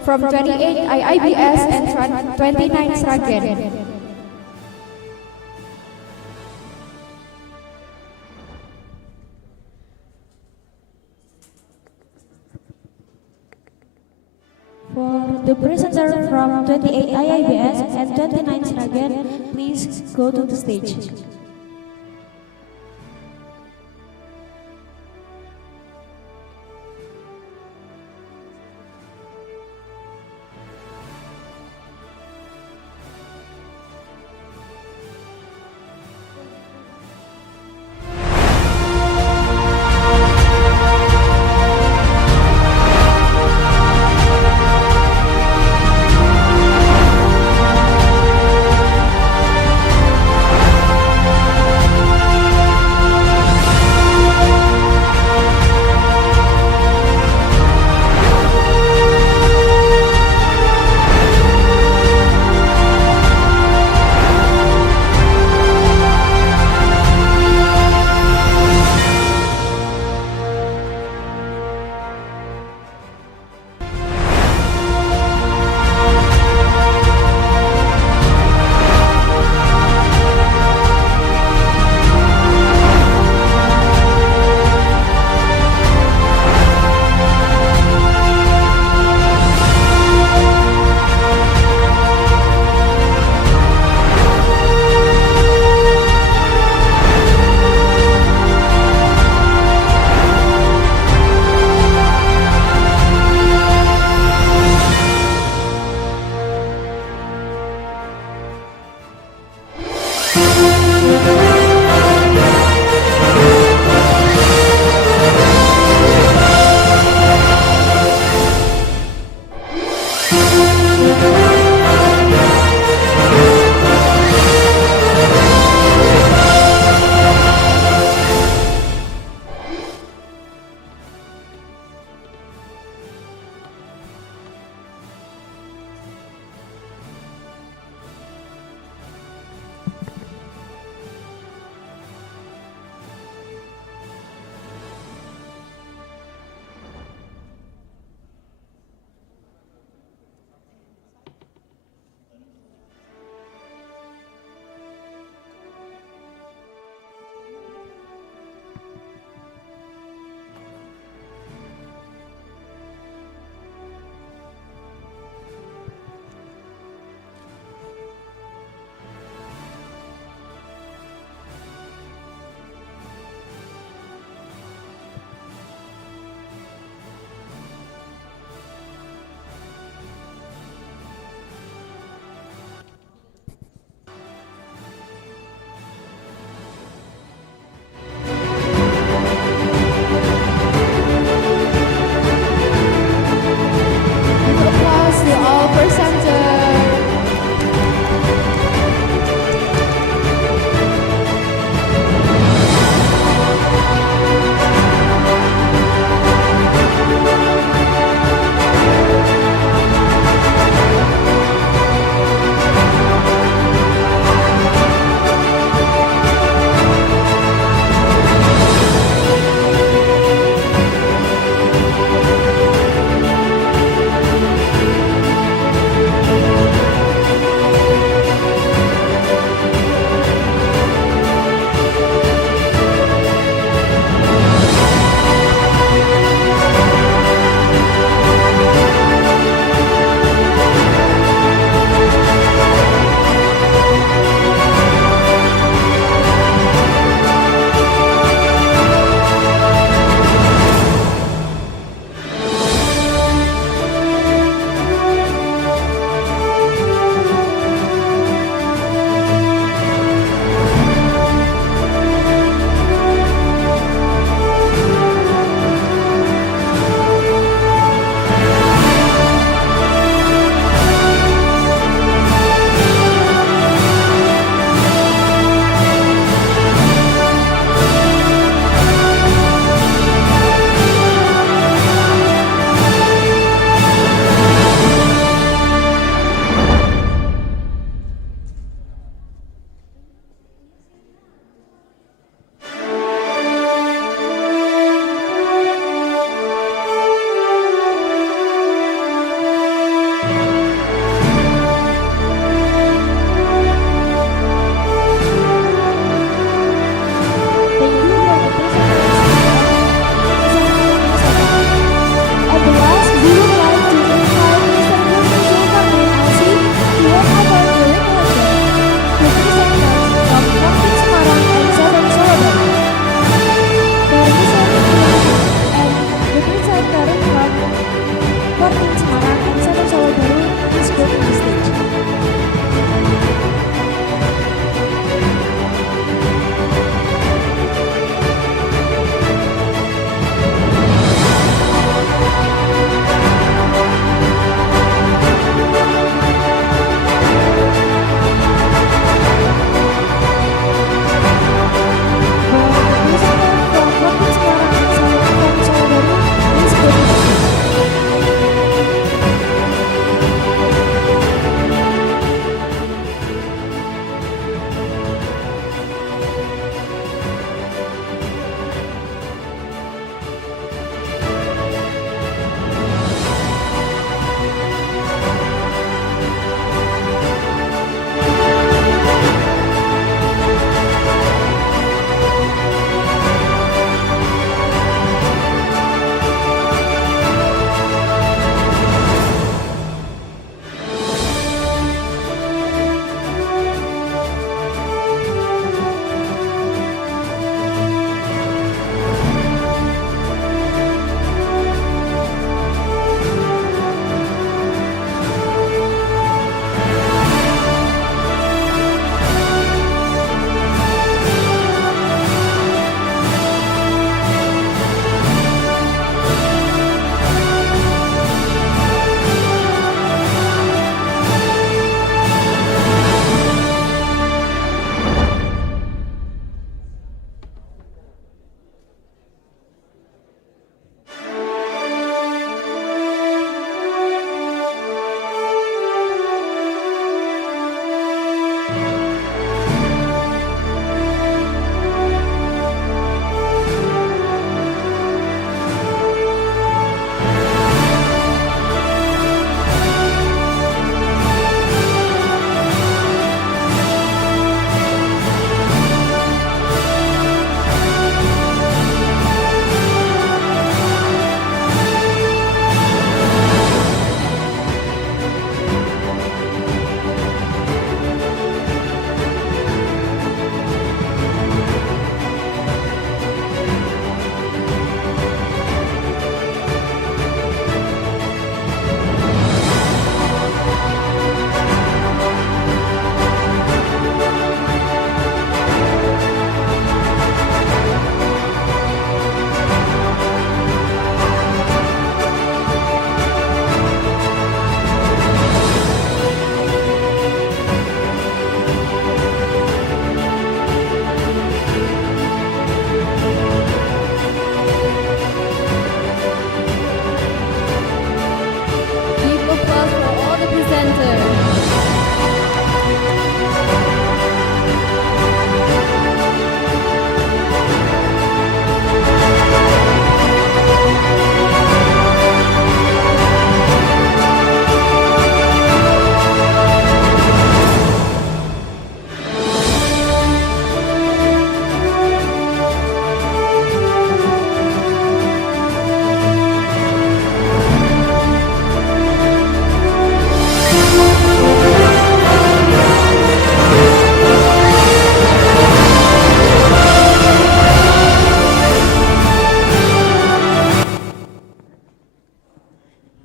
from 28 IIBS and 29 Sragen. For the presenter from 28 IIBS and 29 Sragen, please go to the stage.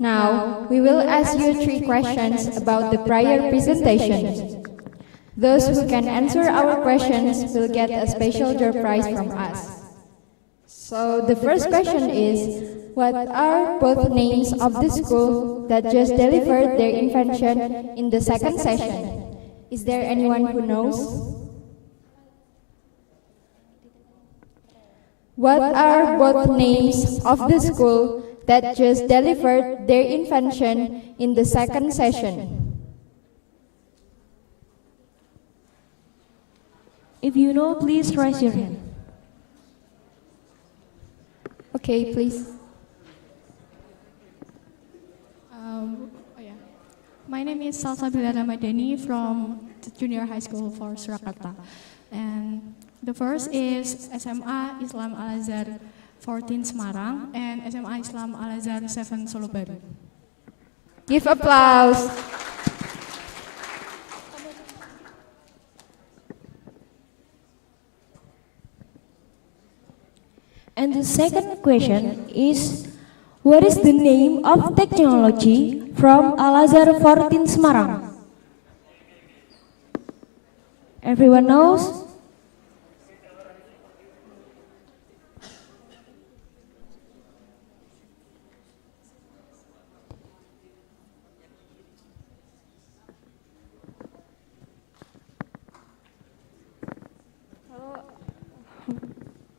Now, we will ask you 3 questions about the prior presentation. Those who can answer our questions will get a special door prize from us. So, the first question is, what are both names of the school that just delivered their invention in the second session? Is there anyone who knows? What are both names of the school that just delivered their invention in the second session? If you know, please raise your hand. Okay, please. My name is Salsabila Ramadhani from the Junior High School for Surakarta. And the first is SMA Islam Al-Azhar 14 Semarang and SMA Islam Al-Azhar 7 Solo Baru. Give applause. And the second question is, what is the name of technology from Al-Azhar 14 Semarang? Everyone knows?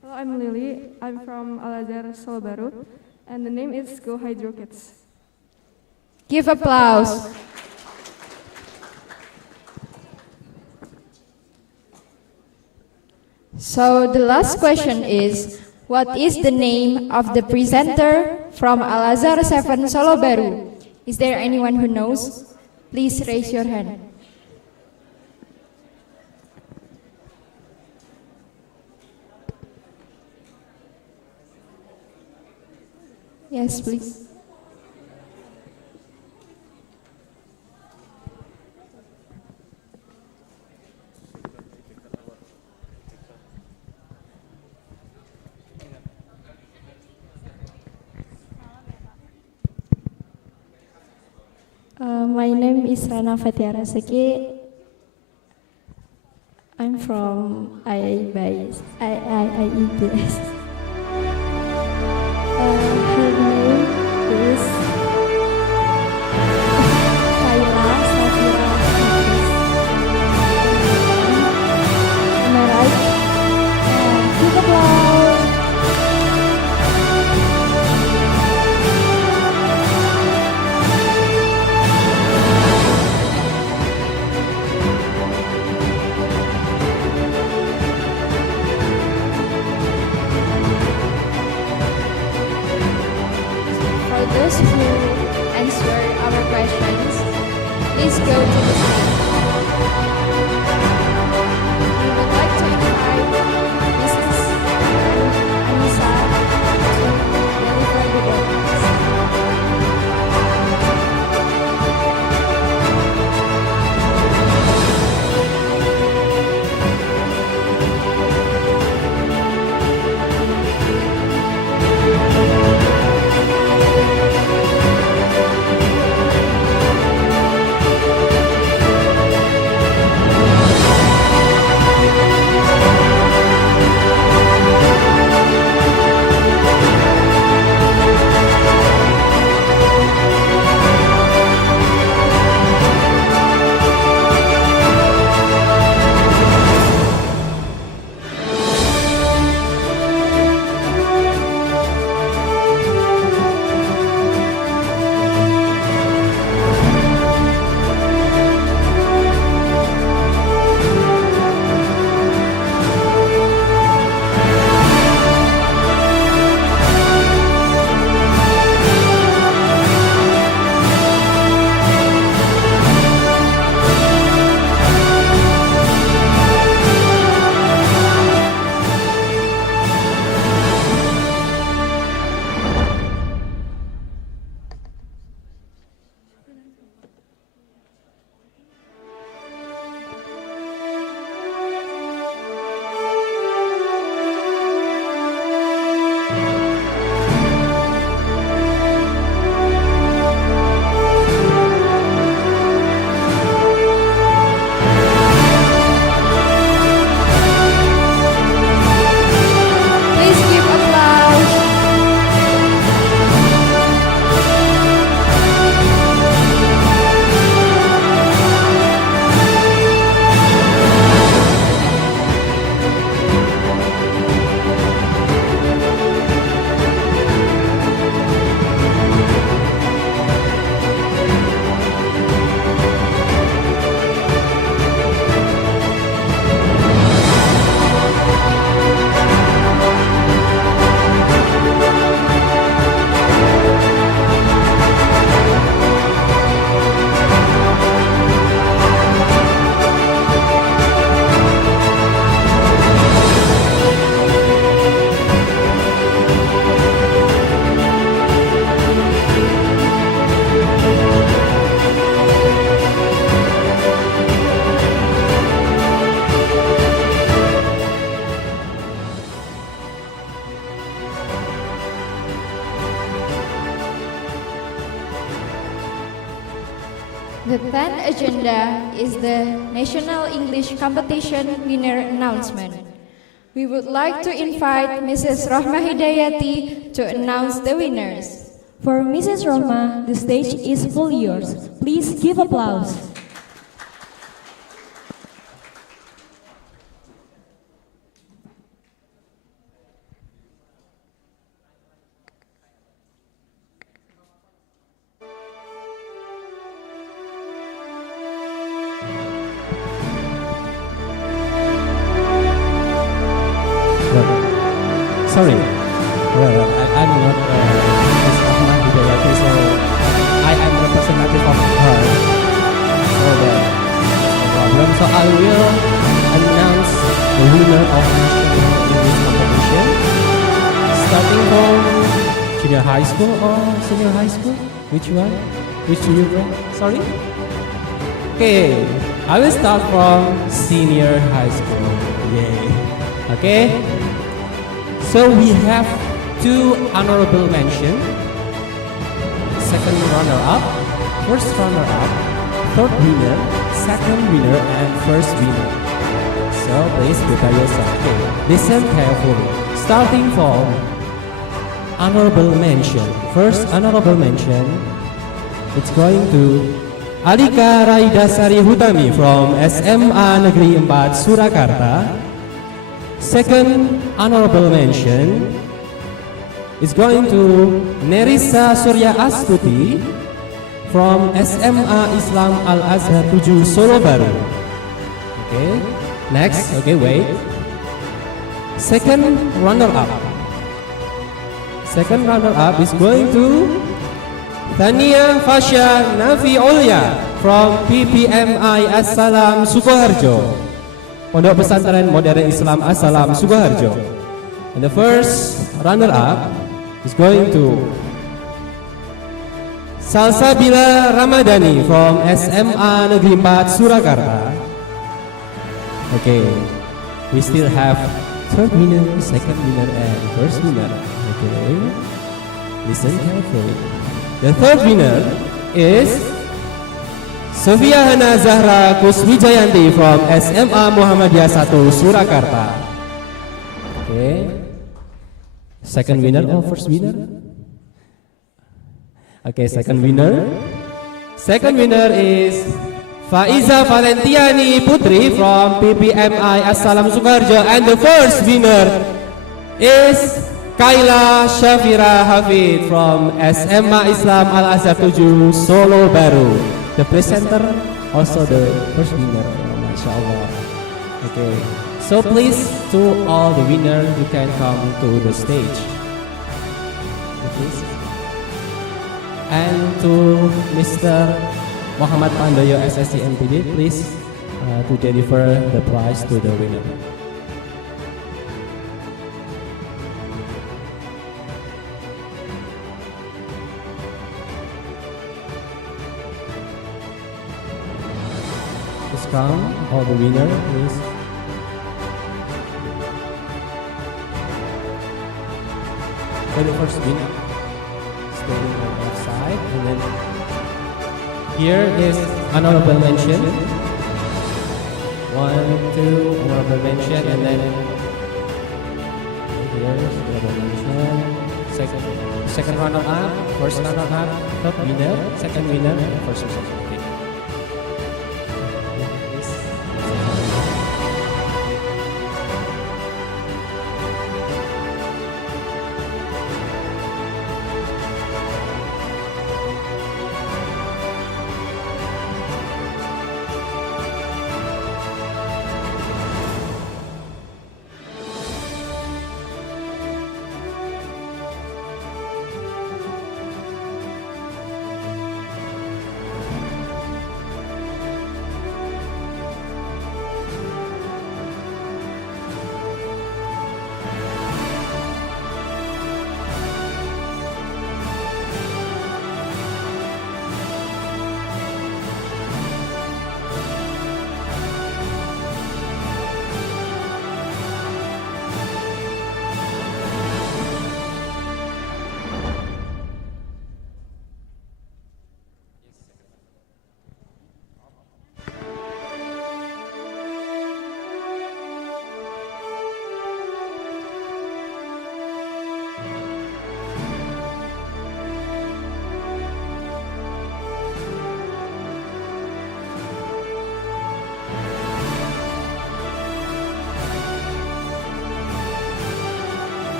Hello, I'm Lily. I'm from Al-Azhar Solo Baru, and the name is Go Hydro Kids. Give applause. So the last question is, what is the name of the presenter from Al-Azhar 7 Solo Baru? Is there anyone who knows? Please raise your hand. Yes, please. My name is Rana Fatiara Seki. I'm from IIBS. Her name is Kayla Safira Hafiz. Am I right? Give applause. For those who answer our questions, please go to the stand. We would like to invite Mrs. Anissa to deliver the documents. The 10th agenda is the National English Competition winner announcement. We would like to invite Mrs. Rohma Hidayati to announce the winners. For Mrs. Rohma, the stage is fully yours. Please give applause. Sorry. Well, I'm not Miss Ahmad Hidayati, so I am representative of her. So that's no problem. So I will announce the winner of National English competition, starting from junior high school or senior high school. Which one? Which do you go? Sorry. Okay, I will start from senior high school. Yay. Okay. So we have 2 honorable mention, second runner-up, first runner-up, third winner, second winner, and first winner. So please prepare yourself. Okay, listen carefully. Starting from honorable mention. First honorable mention, it's going to Alika Raidasari Hutami from SMA Negeri 4 Surakarta. Second honorable mention is going to Nerissa Surya Astuti from SMA Islam Al-Azhar 7 Solo Baru. Okay, next, okay, wait. Second runner-up. Second runner-up is going to Tania Fasya Nafi Olya from PPMI As-Salam Sukoharjo, Pondok Pesantren Modern Islam As-Salam Sukoharjo. And the first runner-up is going to Salsabila Ramadhani from SMA Negeri 4 Surakarta. Okay, we still have third winner, second winner, and first winner. Okay, listen carefully. The third winner is Sofia Hana Zahra Kuswijayanti from SMA Muhammadiyah 1 Surakarta. Okay. Second winner or first winner? Okay, second winner. Second winner is Faiza Valentiani Putri from PPMI As-Salam Sukoharjo, and the first winner is Kaila Syafira Hafid from SMA Islam Al-Azhar 7 Solo Baru. The presenter also the first winner. MashaAllah. Okay, so please to all the winners, you can come to the stage. Please. And to Mr. Muhammad Pandoyo SSC MPD, please to deliver the prize to the winner. Please come, all the winner, please. Okay, the first winner standing on the left side, and then here is honorable mention. 1, 2, honorable mention, and then here is honorable mention. Second runner-up, first runner-up, third winner, second winner, and first winner. Okay.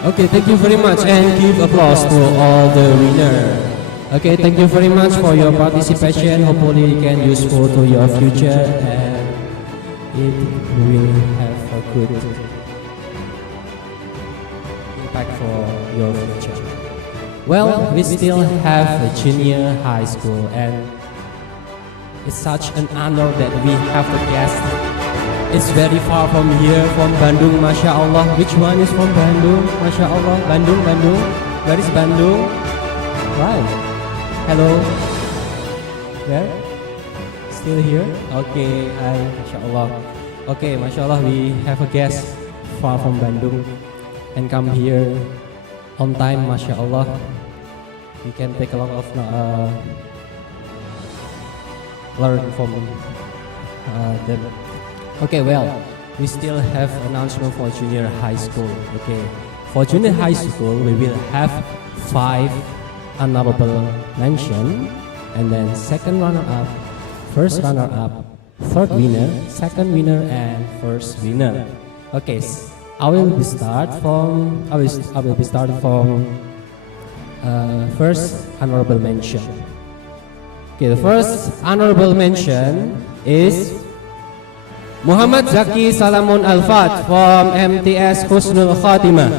Okay, thank you very much and give applause to all the winner. Okay, thank you very much for your participation. Hopefully it can useful to your future and it will have a good impact for your future. Well, we still have a junior high school and it's such an honor that we have a guest. It's very far from here, from Bandung, Masya Allah. Which one is from Bandung? Masya Allah, Bandung. Where is Bandung? Right. Hello. Where? Still here? Okay, Masya Allah. Okay, Masya Allah, we have a guest far from Bandung and come here on time, Masya Allah. We can take a lot of learn from them. Okay, well, we still have announcement for junior high school. Okay, for junior high school, we will have 5 honorable mention, and then second runner-up, first runner-up, third winner, second winner, and first winner. Okay, I will be start from first honorable mention. Okay, the first honorable mention is Muhammad Zaki Salamun Al-Fat from MTS Husnul Khatimah.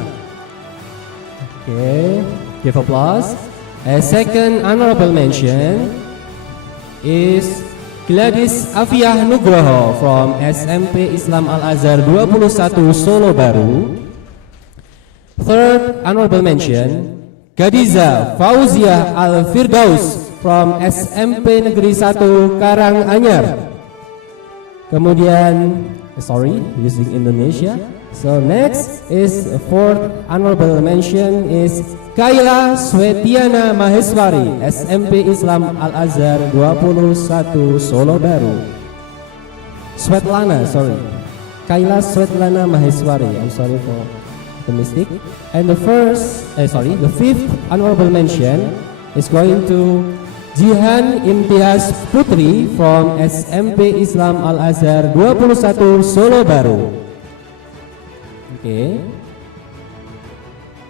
Okay, give applause. A second honorable mention is Gladys Afiah Nugroho from SMP Islam Al-Azhar 21 Solo Baru. Third honorable mention Gadiza Fauziah Al-Firdaus from SMP Negeri 1 Karanganyar. Kemudian, using Indonesia. So next is fourth honorable mention is Kaila Swetiana Maheswari, SMP Islam Al-Azhar 21 Solo Baru. Kaila Svetlana Maheswari. I'm sorry for the mistake. And the fifth honorable mention is going to Jihan Imtiaz Putri from SMP Islam Al-Azhar 21 Solo Baru. Okay,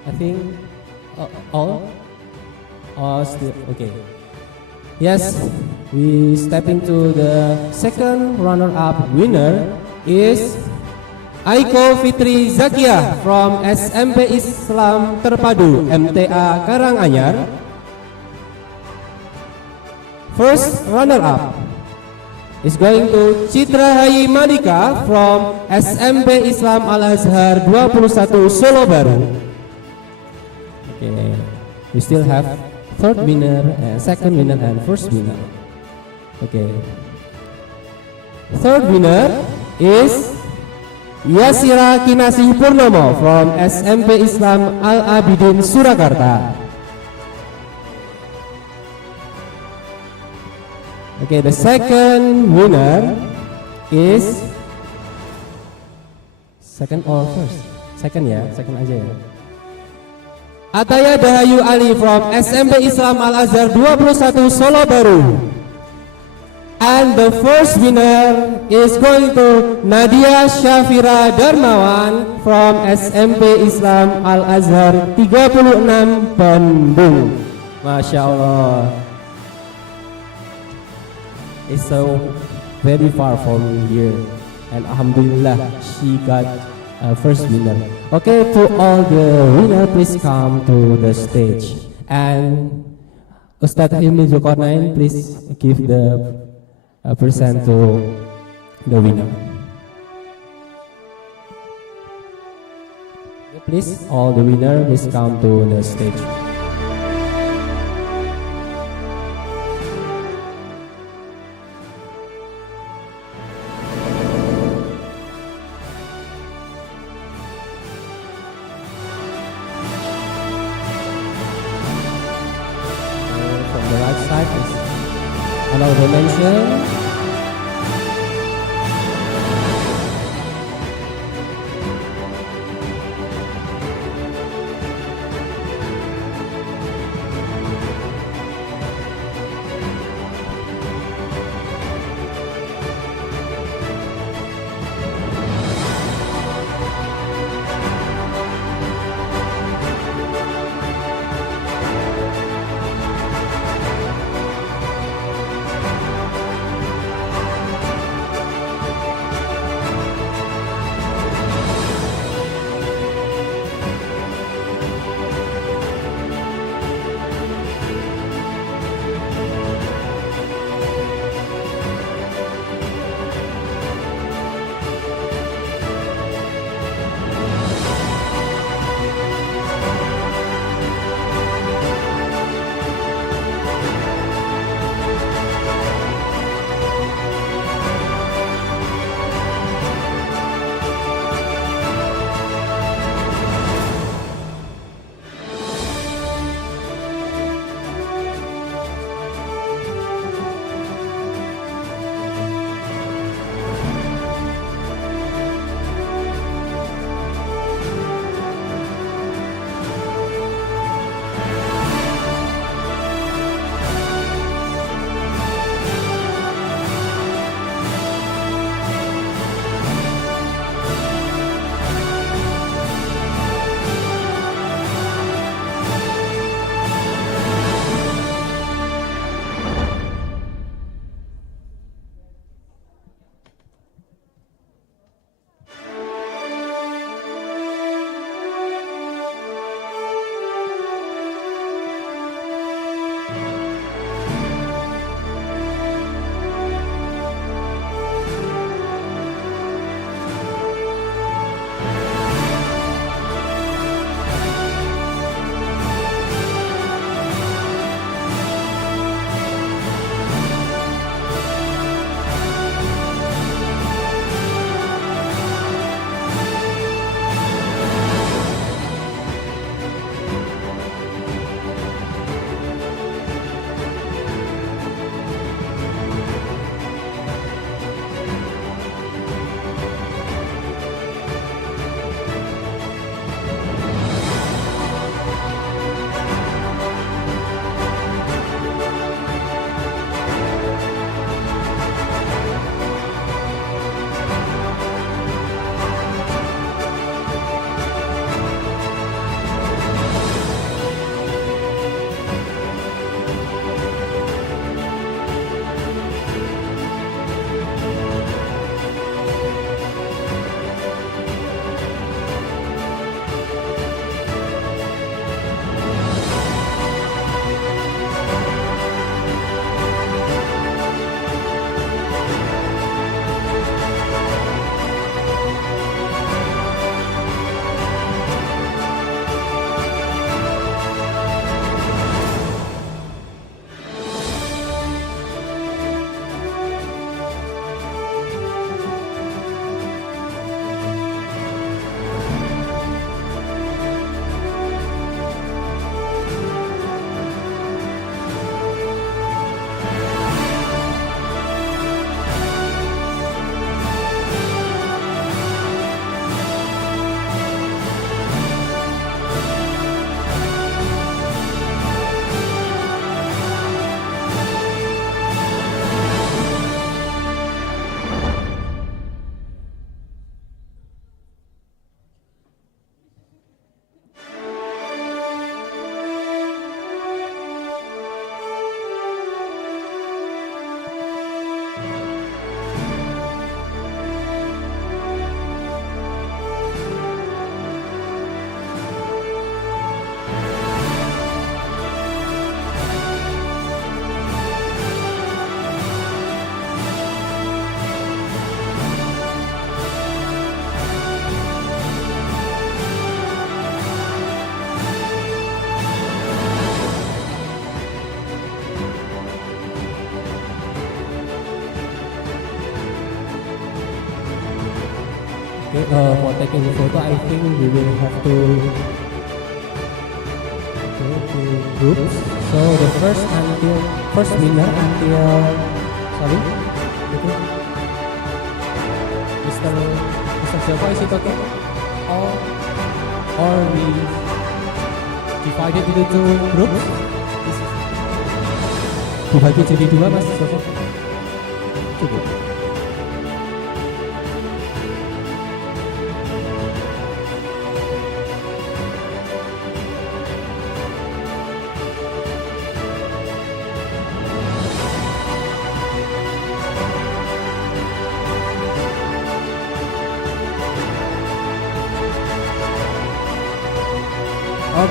I think all still okay. Yes, we step into the second runner-up winner is Aiko Fitri Dzakya from SMP Islam Terpadu MTA Karanganyar. First runner-up is going to Citra Hayi Madika from SMP Islam Al-Azhar 21 Solo Baru. Okay, we still have third winner, second winner, and first winner. Okay, third winner is Yasira Kinasih Purnomo from SMP Islam Al-Abidin Surakarta. Okay, the second winner is second or first? Second ya, second aja ya. Ataya Dahayu Ali from SMP Islam Al-Azhar 21 Solo Baru. And the first winner is going to Nadia Syafira Darmawan from SMP Islam Al-Azhar 36 Bandung. Masya Allah. It's so very far from here, and alhamdulillah she got first winner. Okay, to all the winner, please come to the stage. And Ustadz Hilmi Zulkarnain, please give the present to the winner. Please, all the winner, please come to the stage. Honorable mention Okay, for taking the photo, I think we will have to go to groups. So the first winner until sorry, Mr. Java, is it okay? Or we divided into two groups? Dibagi jadi dua, Mas Java. Cukup.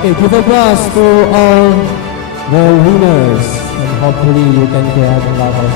Okay, give applause to all the winners, and hopefully you can get a lot of.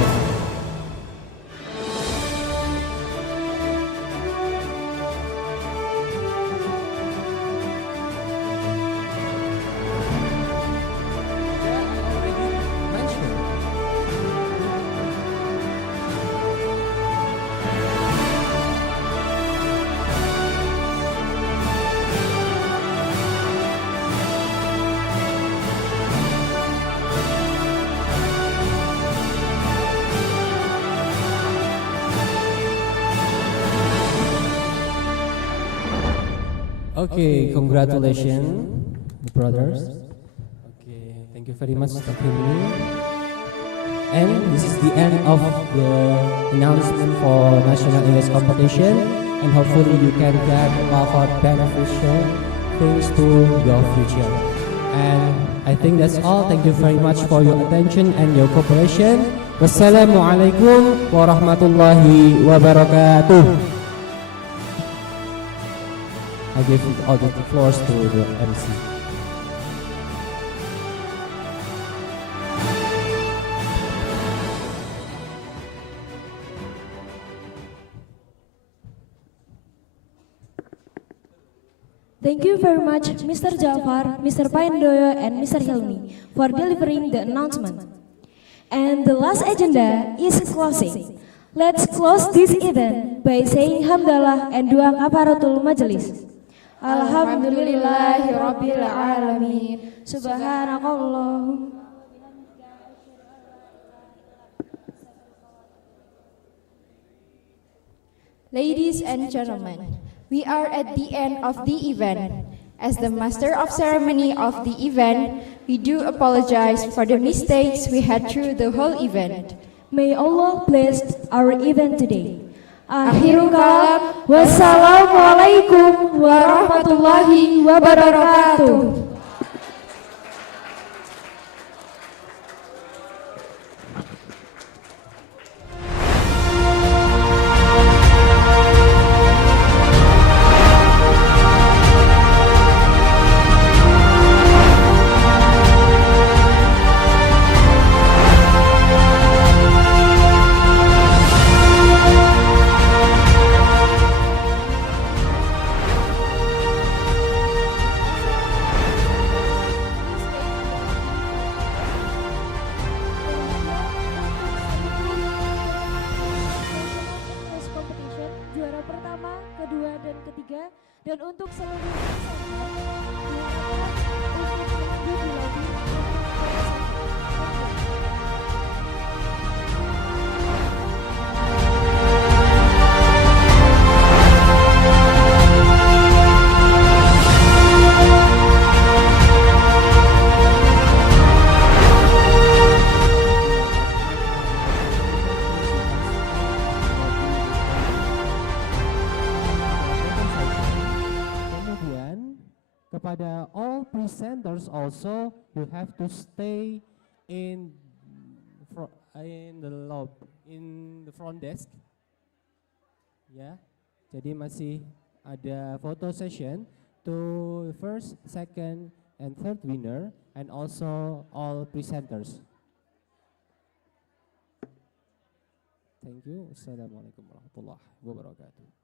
Okay, congratulations, brothers. Okay, thank you very much for me. And this is the end of the announcement for National English Competition. And hopefully you can get a lot of beneficial things to your future. And I think that's all. Thank you very much for your attention and your cooperation. Wassalamualaikum warahmatullahi wabarakatuh. I give all the floors to the MC. Thank you very much, Mr. Jafar, Mr. Paendoyo, and Mr. Hilmi for delivering the announcement. And the last agenda is closing. Let's close this event by saying hamdalah and dua kafaratul majelis. Alhamdulillahirabbil alamin. Subhanakallahumma. Ladies and gentlemen, we are at the end of the event. As the master of ceremony of the event, we do apologize for the mistakes we had through the whole event. May Allah bless our event today. Akhirul kalam, wassalamualaikum warahmatullahi wabarakatuh. Dan untuk seluruh peserta, diharapkan untuk menunggu di lobi kepada all presenters also, you have to stay in the front desk. Ya, jadi masih ada photo session to first, second, and third winner, and also all presenters. Thank you. Assalamualaikum warahmatullahi wabarakatuh.